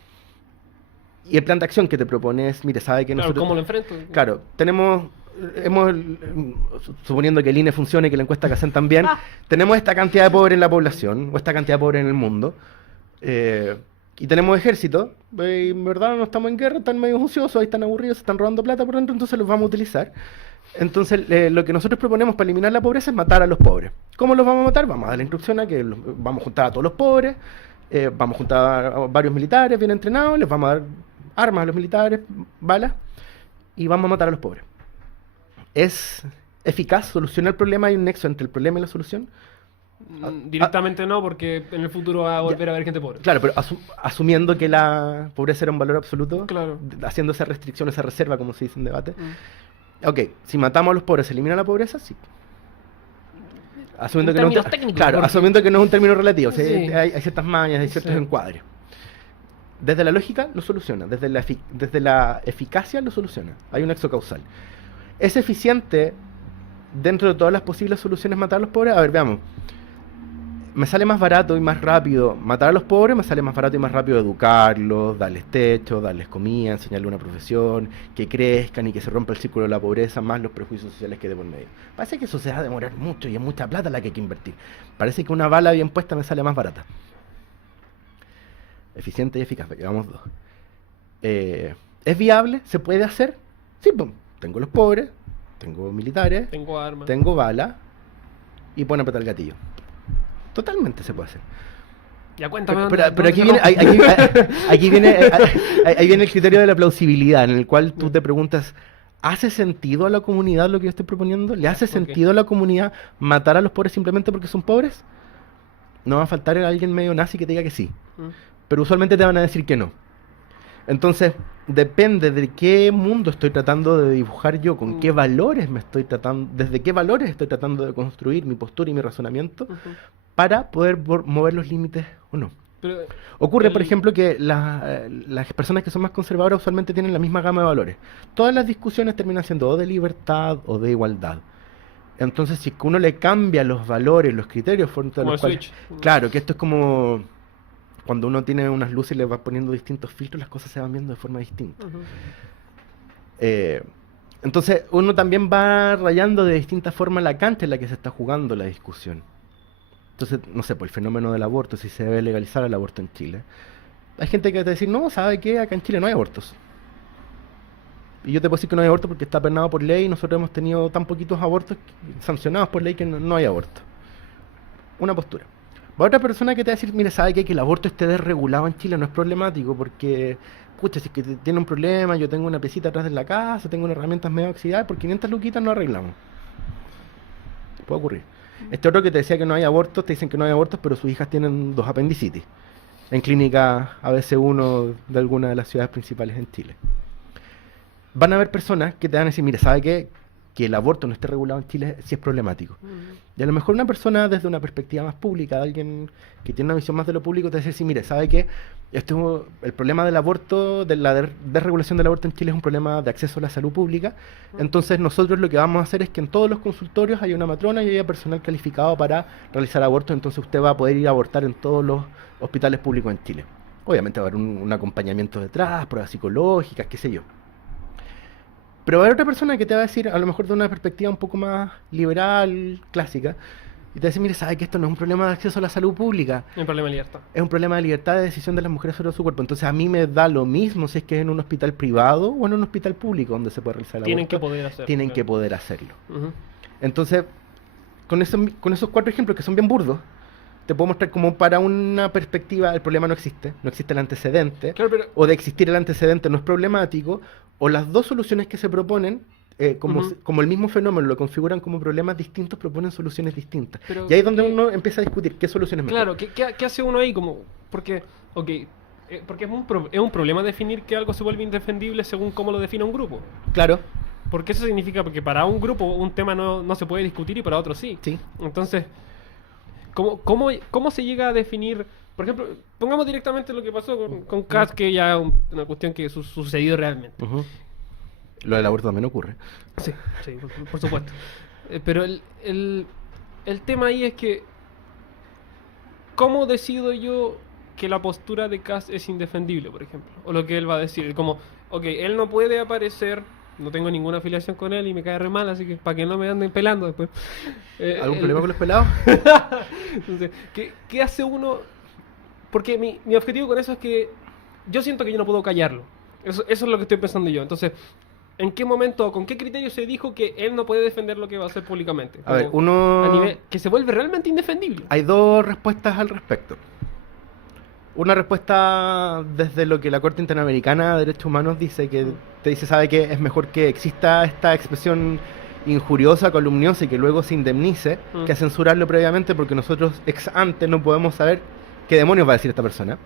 y el plan de acción que te propone es, mire, ¿sabe que nosotros... ¿Cómo lo enfrento? Claro, suponiendo que el INE funcione y que la encuesta que hacen también, tenemos esta cantidad de pobres en la población, o esta cantidad de pobres en el mundo, y tenemos ejército, y en verdad no estamos en guerra, están medio ociosos, ahí están aburridos, se están robando plata por dentro, entonces los vamos a utilizar. Entonces, lo que nosotros proponemos para eliminar la pobreza es matar a los pobres. ¿Cómo los vamos a matar? Vamos a dar la instrucción a que vamos a juntar a todos los pobres, vamos a juntar a varios militares bien entrenados, les vamos a dar armas a los militares, balas, y vamos a matar a los pobres. ¿Es eficaz? ¿Soluciona el problema? ¿Hay un nexo entre el problema y la solución? Directamente no, porque en el futuro va a volver a haber gente pobre. Claro, pero asumiendo que la pobreza era un valor absoluto, claro, haciendo esa restricción, esa reserva, como se dice en debate. Ok, si matamos a los pobres, ¿se elimina la pobreza? Sí. Asumiendo que asumiendo que no es un término relativo, sí. Hay ciertas mañas, hay ciertos encuadres. Desde la lógica lo soluciona, desde la eficacia lo soluciona. Hay un nexo causal. ¿Es eficiente dentro de todas las posibles soluciones matar a los pobres? A ver, veamos. Me sale más barato y más rápido matar a los pobres, me sale más barato y más rápido educarlos, darles techo, darles comida, enseñarles una profesión, que crezcan y que se rompa el círculo de la pobreza, más los prejuicios sociales que de por medio. Parece que eso se va a demorar mucho y es mucha plata la que hay que invertir. Parece que una bala bien puesta me sale más barata. Eficiente y eficaz, llevamos dos. ¿Es viable? ¿Se puede hacer? Sí, pues, tengo los pobres, tengo militares, tengo armas, tengo balas y pone a apretar el gatillo. Totalmente se puede hacer. Ya cuéntame. Pero aquí viene, aquí viene el criterio de la plausibilidad, en el cual tú te preguntas, ¿hace sentido a la comunidad lo que yo estoy proponiendo? ¿Le hace sentido a la comunidad matar a los pobres simplemente porque son pobres? No va a faltar alguien medio nazi que te diga que sí. Pero usualmente te van a decir que no. Entonces, depende de qué mundo estoy tratando de dibujar yo, con qué valores desde qué valores estoy tratando de construir mi postura y mi razonamiento para poder mover los límites o no. Ocurre, por ejemplo, que las personas que son más conservadoras usualmente tienen la misma gama de valores. Todas las discusiones terminan siendo o de libertad o de igualdad. Entonces, si uno le cambia los valores, los criterios, frente a los cuales... Claro, que esto es como... Cuando uno tiene unas luces y le va poniendo distintos filtros, las cosas se van viendo de forma distinta. Entonces, uno también va rayando de distinta forma la cancha en la que se está jugando la discusión. Entonces, no sé, por el fenómeno del aborto, si se debe legalizar el aborto en Chile. Hay gente que te va a decir, no, ¿sabe qué? Acá en Chile no hay abortos. Y yo te puedo decir que no hay aborto porque está penado por ley y nosotros hemos tenido tan poquitos abortos sancionados por ley que no hay aborto. Una postura. Va otra persona que te va a decir, mira, ¿sabe qué? Que el aborto esté desregulado en Chile no es problemático porque, pucha, si es que tiene un problema, yo tengo una pesita atrás de la casa, tengo unas herramientas medio oxidadas, por 500 luquitas no arreglamos. Puede ocurrir. Este otro que te decía que no hay abortos, te dicen que no hay abortos, pero sus hijas tienen 2 apendicitis en clínica ABC1 de alguna de las ciudades principales en Chile. Van a haber personas que te van a decir, mira, ¿sabe qué? que el aborto no esté regulado en Chile sí es problemático. Y a lo mejor una persona desde una perspectiva más pública, alguien que tiene una visión más de lo público, te dice, sí, mire, ¿sabe qué? El problema del aborto, de la desregulación del aborto en Chile es un problema de acceso a la salud pública. Entonces nosotros lo que vamos a hacer es que en todos los consultorios haya una matrona y haya personal calificado para realizar abortos. Entonces usted va a poder ir a abortar en todos los hospitales públicos en Chile. Obviamente va a haber un acompañamiento detrás, pruebas psicológicas, qué sé yo. Pero va a haber otra persona que te va a decir, a lo mejor de una perspectiva un poco más liberal, clásica, y te va a decir, mire, ¿sabe que esto no es un problema de acceso a la salud pública? Es un problema de libertad. Es un problema de libertad de decisión de las mujeres sobre su cuerpo. Entonces a mí me da lo mismo si es que es en un hospital privado o en un hospital público donde se puede realizar el Tienen aborto. que poder hacerlo. Tienen que poder hacerlo. Entonces, con esos 4 ejemplos que son bien burdos, te puedo mostrar como para una perspectiva el problema no existe el antecedente, Claro, pero o de existir el antecedente no es problemático, o las dos soluciones que se proponen, como el mismo fenómeno lo configuran como problemas distintos, proponen soluciones distintas. Pero Y ahí es donde uno empieza a discutir qué soluciones claro, mejor. ¿qué hace uno ahí? Como, porque es un problema definir que algo se vuelve indefendible según cómo lo define un grupo. Claro, Porque eso significa que para un grupo un tema no se puede discutir y para otro sí. sí. Entonces, ¿cómo se llega a definir? Por ejemplo, pongamos directamente lo que pasó con Katz, que ya es una cuestión que sucedió realmente. Lo del aborto también ocurre. Sí, sí, por supuesto. Pero el tema ahí es que, ¿cómo decido yo que la postura de Katz es indefendible, por ejemplo? O lo que él va a decir, como, ok, él no puede aparecer, no tengo ninguna afiliación con él y me cae re mal, así que para que no me anden pelando después. ¿Algún problema con los pelados? Entonces, ¿qué hace uno? Porque mi objetivo con eso es que yo siento que yo no puedo callarlo. Eso es lo que estoy pensando yo. Entonces, ¿en qué momento o con qué criterio se dijo que él no puede defender lo que va a hacer públicamente? A ver, Que se vuelve realmente indefendible. Hay 2 respuestas al respecto. Una respuesta desde lo que la Corte Interamericana de Derechos Humanos dice, que te dice, sabe que es mejor que exista esta expresión injuriosa, calumniosa y que luego se indemnice, que censurarlo previamente, porque nosotros ex ante no podemos saber qué demonios va a decir esta persona.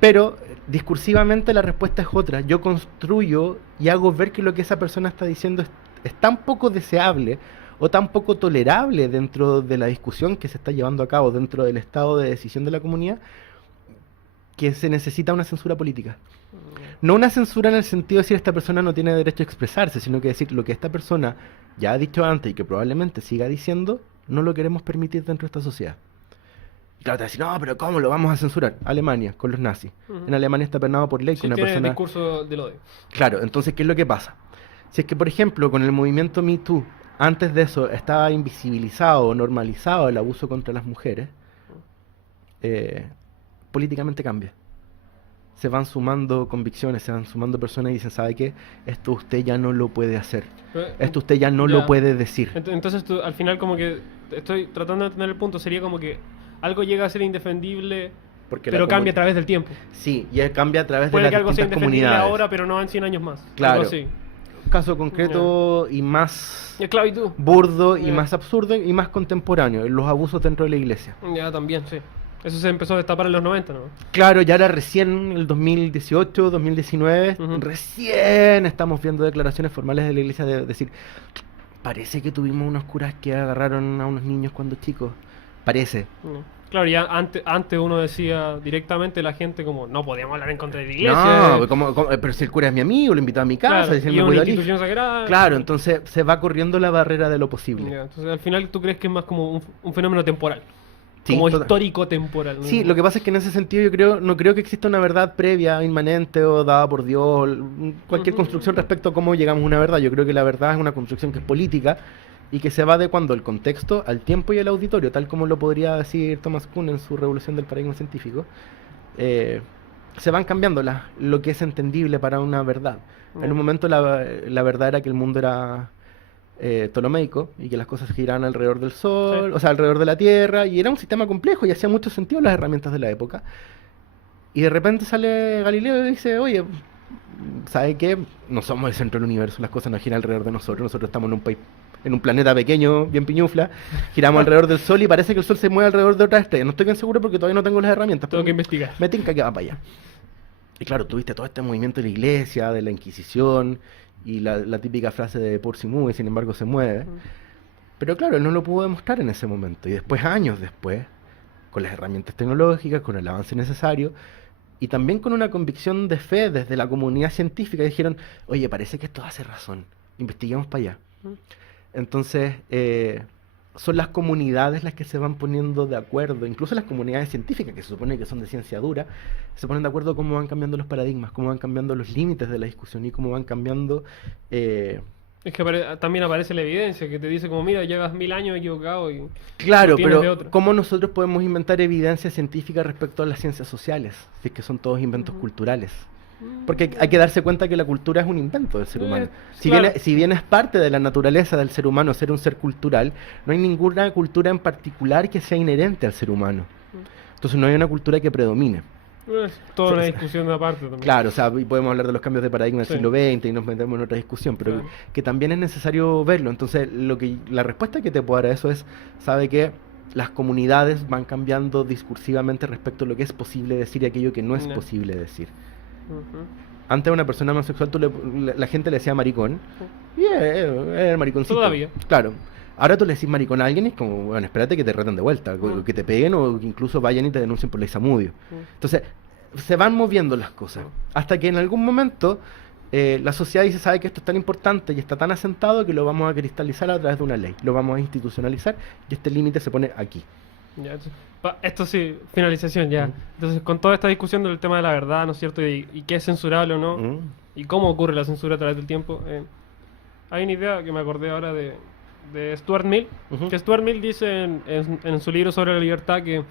Pero discursivamente la respuesta es otra. Yo construyo y hago ver que lo que esa persona está diciendo es tan poco deseable o tan poco tolerable dentro de la discusión que se está llevando a cabo dentro del estado de decisión de la comunidad, que se necesita una censura política. No una censura en el sentido de decir esta persona no tiene derecho a expresarse, sino que decir lo que esta persona ya ha dicho antes y que probablemente siga diciendo, no lo queremos permitir dentro de esta sociedad. Y claro, te decir, no, pero ¿cómo lo vamos a censurar? Alemania, con los nazis. En Alemania está penado por ley Sí, que una tiene persona... el discurso del odio. Claro, entonces, ¿qué es lo que pasa? Si es que, por ejemplo, con el movimiento Me Too, antes de eso estaba invisibilizado o normalizado el abuso contra las mujeres, políticamente cambia. Se van sumando convicciones, se van sumando personas y dicen, ¿sabe qué? Esto usted ya no lo puede hacer. Esto usted ya no lo puede decir. Entonces tú, al final, como que estoy tratando de entender el punto, sería como que algo llega a ser indefendible, pero cambia a través del tiempo. Sí, y cambia a través Puede de que las algo sea distintas indefendible comunidades. ahora, pero no en 100 años más. Claro. Algo así. Caso concreto y más Esclavitud. burdo y Ya. más absurdo y más contemporáneo, los abusos dentro de la iglesia. Ya, también, sí. Eso se empezó a destapar en los 90, ¿no? Claro, ya era recién el 2018, 2019, recién estamos viendo declaraciones formales de la iglesia de decir, parece que tuvimos unos curas que agarraron a unos niños cuando chicos. Parece. Claro, ya antes uno decía directamente la gente como, no podíamos hablar en contra de la iglesia. No, pero si el cura es mi amigo, lo invito a mi casa, Claro, diciendo y es una cuida al hijo. institución sagrada. Claro, entonces se va corriendo la barrera de lo posible. Ya, entonces al final tú crees que es más como un fenómeno temporal. Sí, como total. histórico temporal. ¿no? Sí, lo que pasa es que en ese sentido no creo que exista una verdad previa, inmanente o dada por Dios, cualquier construcción respecto a cómo llegamos a una verdad. Yo creo que la verdad es una construcción que es política y que se va adecuando el contexto, al tiempo y al auditorio, tal como lo podría decir Thomas Kuhn en su Revolución del Paradigma Científico. Se van cambiando lo que es entendible para una verdad. En un momento la verdad era que el mundo era ptolomeico y que las cosas giraban alrededor del Sol, o sea, alrededor de la Tierra, y era un sistema complejo y hacía mucho sentido las herramientas de la época. Y de repente sale Galileo y dice, oye, ¿sabe qué? No somos el centro del universo, las cosas no giran alrededor de nosotros estamos en un planeta pequeño, bien piñufla, giramos alrededor del Sol y parece que el Sol se mueve alrededor de otras estrellas. No estoy bien seguro porque todavía no tengo las herramientas. Tengo que investigar. Me tinca que va para allá. Y claro, tuviste todo este movimiento de la iglesia, de la Inquisición, y la típica frase de por si mueve, sin embargo se mueve. Pero claro, él no lo pudo demostrar en ese momento. Y después, años después, con las herramientas tecnológicas, con el avance necesario, y también con una convicción de fe desde la comunidad científica, dijeron, oye, parece que esto hace razón, investiguemos para allá. Entonces, son las comunidades las que se van poniendo de acuerdo, incluso las comunidades científicas, que se supone que son de ciencia dura, se ponen de acuerdo cómo van cambiando los paradigmas, cómo van cambiando los límites de la discusión y cómo van cambiando... Es que también aparece la evidencia, que te dice como, mira, llevas 1000 años equivocado y... Claro, no tienes de pero otra. ¿cómo nosotros podemos inventar evidencia científica respecto a las ciencias sociales? Si es que son todos inventos culturales. Porque hay que darse cuenta que la cultura es un invento del ser humano. Claro. Si bien es parte de la naturaleza del ser humano ser un ser cultural, no hay ninguna cultura en particular que sea inherente al ser humano. Entonces no hay una cultura que predomine. Es toda una discusión aparte también. Claro, o sea, y podemos hablar de los cambios de paradigma del Sí. siglo XX y nos metemos en otra discusión, pero Claro. que también es necesario verlo. Entonces, la respuesta que te puedo dar a eso es, sabe que las comunidades van cambiando discursivamente respecto a lo que es posible decir y aquello que no es No. posible decir. Ujú. Antes a una persona homosexual la gente le decía maricón, y era el mariconcito. Todavía. Claro. Ahora tú le decís maricón a alguien y es como, bueno, espérate que te reten de vuelta, que te peguen o que incluso vayan y te denuncien por laisamudio. Entonces, se van moviendo las cosas. Hasta que en algún momento la sociedad dice, sabe que esto es tan importante y está tan asentado que lo vamos a cristalizar a través de una ley. Lo vamos a institucionalizar y este límite se pone aquí. Ya, esto sí, finalización ya. Entonces, con toda esta discusión del tema de la verdad, ¿no es cierto? Y qué es censurable o no, y cómo ocurre la censura a través del tiempo, hay una idea que me acordé ahora de Stuart Mill, que Stuart Mill dice en su libro sobre la libertad que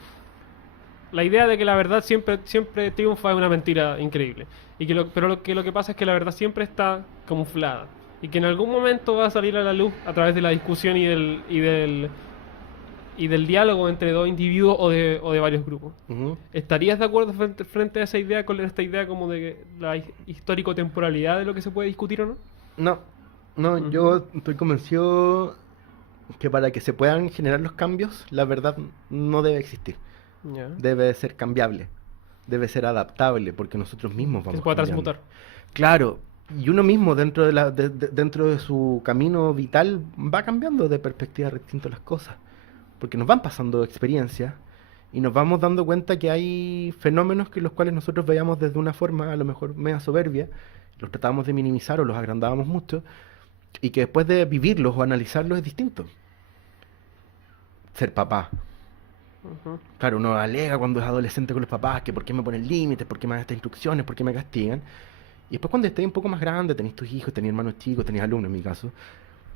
la idea de que la verdad siempre triunfa es una mentira increíble. Y que lo que pasa es que la verdad siempre está camuflada. Y que en algún momento va a salir a la luz a través de la discusión y del diálogo entre dos individuos o de varios grupos. ¿Estarías de acuerdo frente a esa idea, con esta idea como de la histórico-temporalidad de lo que se puede discutir o no? No, yo estoy convencido que para que se puedan generar los cambios, la verdad no debe existir. Ya. Debe ser cambiable, debe ser adaptable, porque nosotros mismos Que vamos se pueda cambiando. transmutar. Claro, y uno mismo dentro de su camino vital va cambiando de perspectiva respecto a las cosas, porque nos van pasando experiencias y nos vamos dando cuenta que hay fenómenos que los cuales nosotros veíamos desde una forma a lo mejor media soberbia, los tratábamos de minimizar o los agrandábamos mucho, y que después de vivirlos o analizarlos es distinto. Ser papá. Claro, uno alega cuando es adolescente con los papás que por qué me ponen límites, por qué me dan estas instrucciones, por qué me castigan. Y después cuando estés un poco más grande, tenés tus hijos, tenés hermanos chicos, tenés alumnos en mi caso,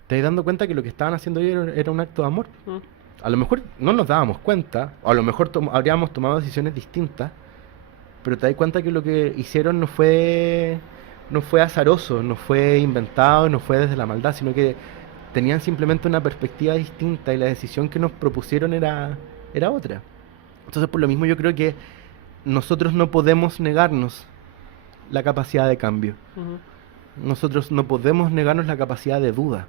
te vas dando cuenta que lo que estaban haciendo ellos era un acto de amor. A lo mejor no nos dábamos cuenta, o a lo mejor habríamos tomado decisiones distintas, pero te das cuenta que lo que hicieron no fue azaroso, no fue inventado, no fue desde la maldad, sino que tenían simplemente una perspectiva distinta y la decisión que nos propusieron era otra. Entonces, por lo mismo, yo creo que nosotros no podemos negarnos la capacidad de cambio. Nosotros no podemos negarnos la capacidad de duda.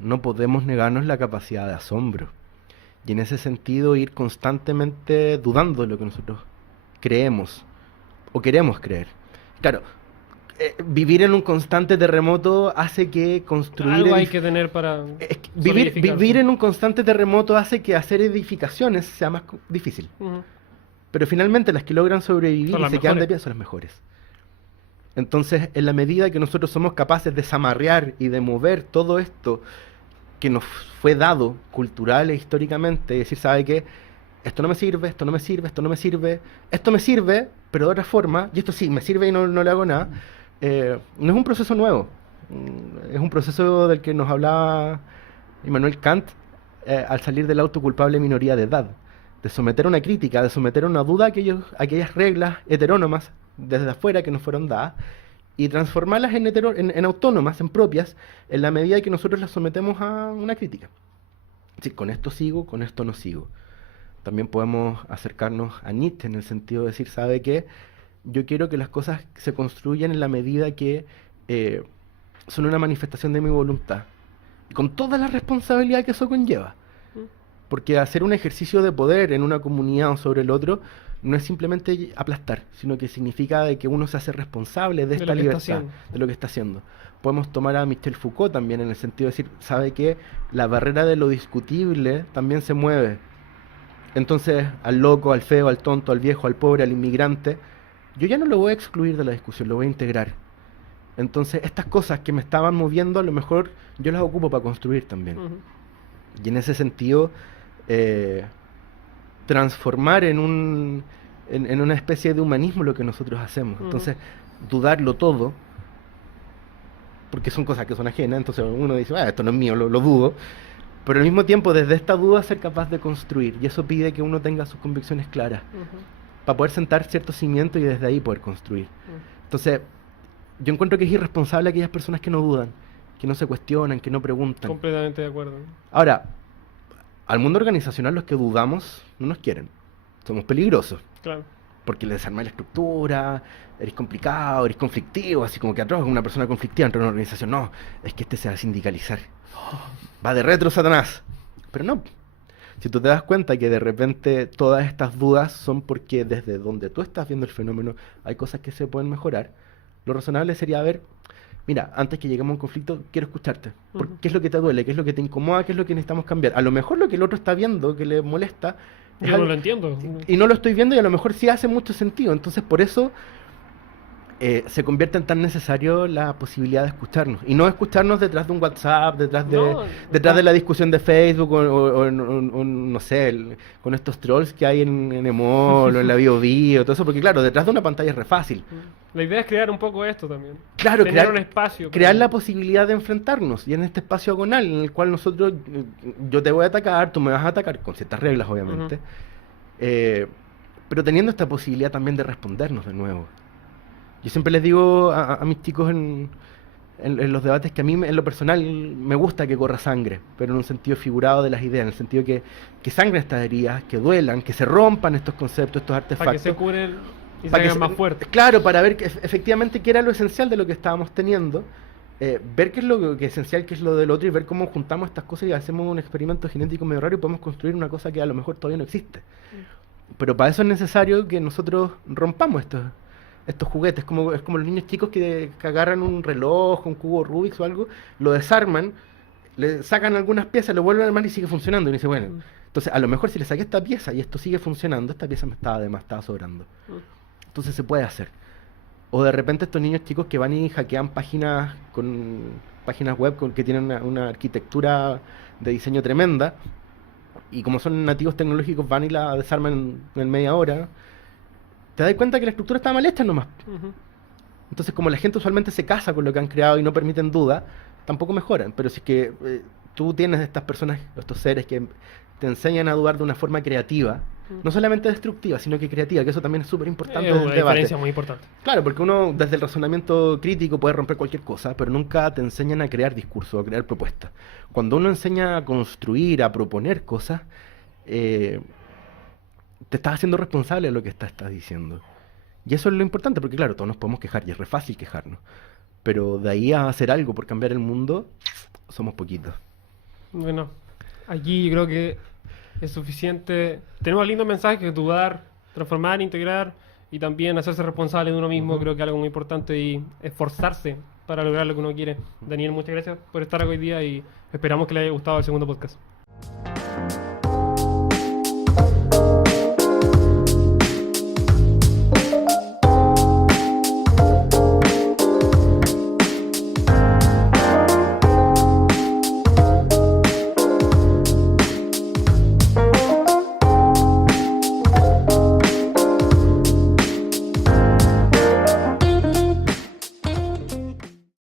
No podemos negarnos la capacidad de asombro. Y en ese sentido, ir constantemente dudando de lo que nosotros creemos o queremos creer. Claro, vivir en un constante terremoto hace que construir... Algo hay que tener para... Vivir en un constante terremoto hace que hacer edificaciones sea más difícil. Pero finalmente las que logran sobrevivir Son y las se quedan de mejores. pie son las mejores. Entonces, en la medida que nosotros somos capaces de zamarrear y de mover todo esto que nos fue dado cultural e históricamente, y decir, ¿sabe qué? Esto no me sirve, esto no me sirve, esto no me sirve, esto me sirve, pero de otra forma, y esto sí, me sirve y no le hago nada, no es un proceso nuevo. Es un proceso del que nos hablaba Immanuel Kant al salir de la autoculpable minoría de edad, de someter una crítica, de someter una duda a aquellas reglas heterónomas desde afuera que nos fueron dadas y transformarlas en autónomas, en propias, en la medida que nosotros las sometemos a una crítica. Es decir, con esto sigo, con esto no sigo. También podemos acercarnos a Nietzsche en el sentido de decir, ¿sabe qué? Yo quiero que las cosas se construyan en la medida que son una manifestación de mi voluntad, y con toda la responsabilidad que eso conlleva. Porque hacer un ejercicio de poder en una comunidad o sobre el otro no es simplemente aplastar, sino que significa de que uno se hace responsable de esta lo que está libertad, haciendo. de lo que está haciendo. podemos tomar a Michel Foucault también, en el sentido de decir, ¿sabe qué? La barrera de lo discutible también se mueve. Entonces, al loco, al feo, al tonto, al viejo, al pobre, al inmigrante, yo ya no lo voy a excluir de la discusión, lo voy a integrar. Entonces, estas cosas que me estaban moviendo, a lo mejor yo las ocupo para construir también. Y en ese sentido, transformar en una especie de humanismo lo que nosotros hacemos. Entonces, dudarlo todo, porque son cosas que son ajenas, entonces uno dice, esto no es mío, lo dudo, pero al mismo tiempo desde esta duda ser capaz de construir, y eso pide que uno tenga sus convicciones claras, para poder sentar ciertos cimientos y desde ahí poder construir. Entonces, yo encuentro que es irresponsable aquellas personas que no dudan, que no se cuestionan, que no preguntan. Completamente de acuerdo. Ahora, al mundo organizacional los que dudamos no nos quieren, somos peligrosos. Claro. Porque le desarmáis la estructura, eres complicado, eres conflictivo, así como que atroz, una persona conflictiva entre una organización. No, es que este se va a sindicalizar. Va de retro, Satanás. Pero no. Si tú te das cuenta que de repente todas estas dudas son porque desde donde tú estás viendo el fenómeno hay cosas que se pueden mejorar, lo razonable sería ver, mira, antes que lleguemos a un conflicto, quiero escucharte. ¿Qué es lo que te duele? ¿Qué es lo que te incomoda? ¿Qué es lo que necesitamos cambiar? A lo mejor lo que el otro está viendo, que le molesta, yo no lo entiendo. Y no lo estoy viendo y a lo mejor sí hace mucho sentido. Entonces por eso se convierte en tan necesario la posibilidad de escucharnos. Y no escucharnos detrás de un WhatsApp, detrás de la discusión de Facebook o no sé, con estos trolls que hay en Emol o en la BioBio, todo eso. Porque claro, detrás de una pantalla es re fácil. La idea es crear un poco esto también. Claro, tener un espacio. Crear la posibilidad de enfrentarnos. Y en este espacio agonal en el cual nosotros, yo te voy a atacar, tú me vas a atacar, con ciertas reglas obviamente. Pero teniendo esta posibilidad también de respondernos de nuevo. Yo siempre les digo a mis chicos en los debates que a mí en lo personal me gusta que corra sangre, pero en un sentido figurado de las ideas, en el sentido que sangren estas heridas, que duelan, que se rompan estos conceptos, estos artefactos. Para que se curen y se hagan más fuertes. Claro, para ver que efectivamente qué era lo esencial de lo que estábamos teniendo, ver qué es lo que es esencial, qué es lo del otro, y ver cómo juntamos estas cosas y hacemos un experimento genético medio raro y podemos construir una cosa que a lo mejor todavía no existe. Pero para eso es necesario que nosotros rompamos estos juguetes, es como los niños chicos que agarran un reloj, un cubo Rubik o algo, lo desarman, le sacan algunas piezas, lo vuelven a armar y sigue funcionando. Y dice, bueno, entonces a lo mejor si le saqué esta pieza y esto sigue funcionando, esta pieza me estaba sobrando. Entonces se puede hacer. O de repente estos niños chicos que van y hackean páginas web que tienen una arquitectura de diseño tremenda, y como son nativos tecnológicos van y la desarman en media hora, te das cuenta que la estructura está mal hecha nomás. Entonces, como la gente usualmente se casa con lo que han creado y no permiten duda, tampoco mejoran. Pero si es que tú tienes estas personas, estos seres que te enseñan a dudar de una forma creativa, no solamente destructiva, sino que creativa, que eso también es súper importante en el debate. Es una diferencia muy importante. Claro, porque uno desde el razonamiento crítico puede romper cualquier cosa, pero nunca te enseñan a crear discursos, a crear propuestas. Cuando uno enseña a construir, a proponer cosas, te estás haciendo responsable de lo que estás diciendo. Y eso es lo importante, porque claro, todos nos podemos quejar, y es re fácil quejarnos. Pero de ahí a hacer algo por cambiar el mundo, somos poquitos. Bueno, aquí yo creo que es suficiente. Tenemos lindos mensajes que dudar, transformar, integrar y también hacerse responsable de uno mismo. Creo que es algo muy importante y esforzarse para lograr lo que uno quiere. Daniel, muchas gracias por estar aquí hoy día y esperamos que les haya gustado el segundo podcast.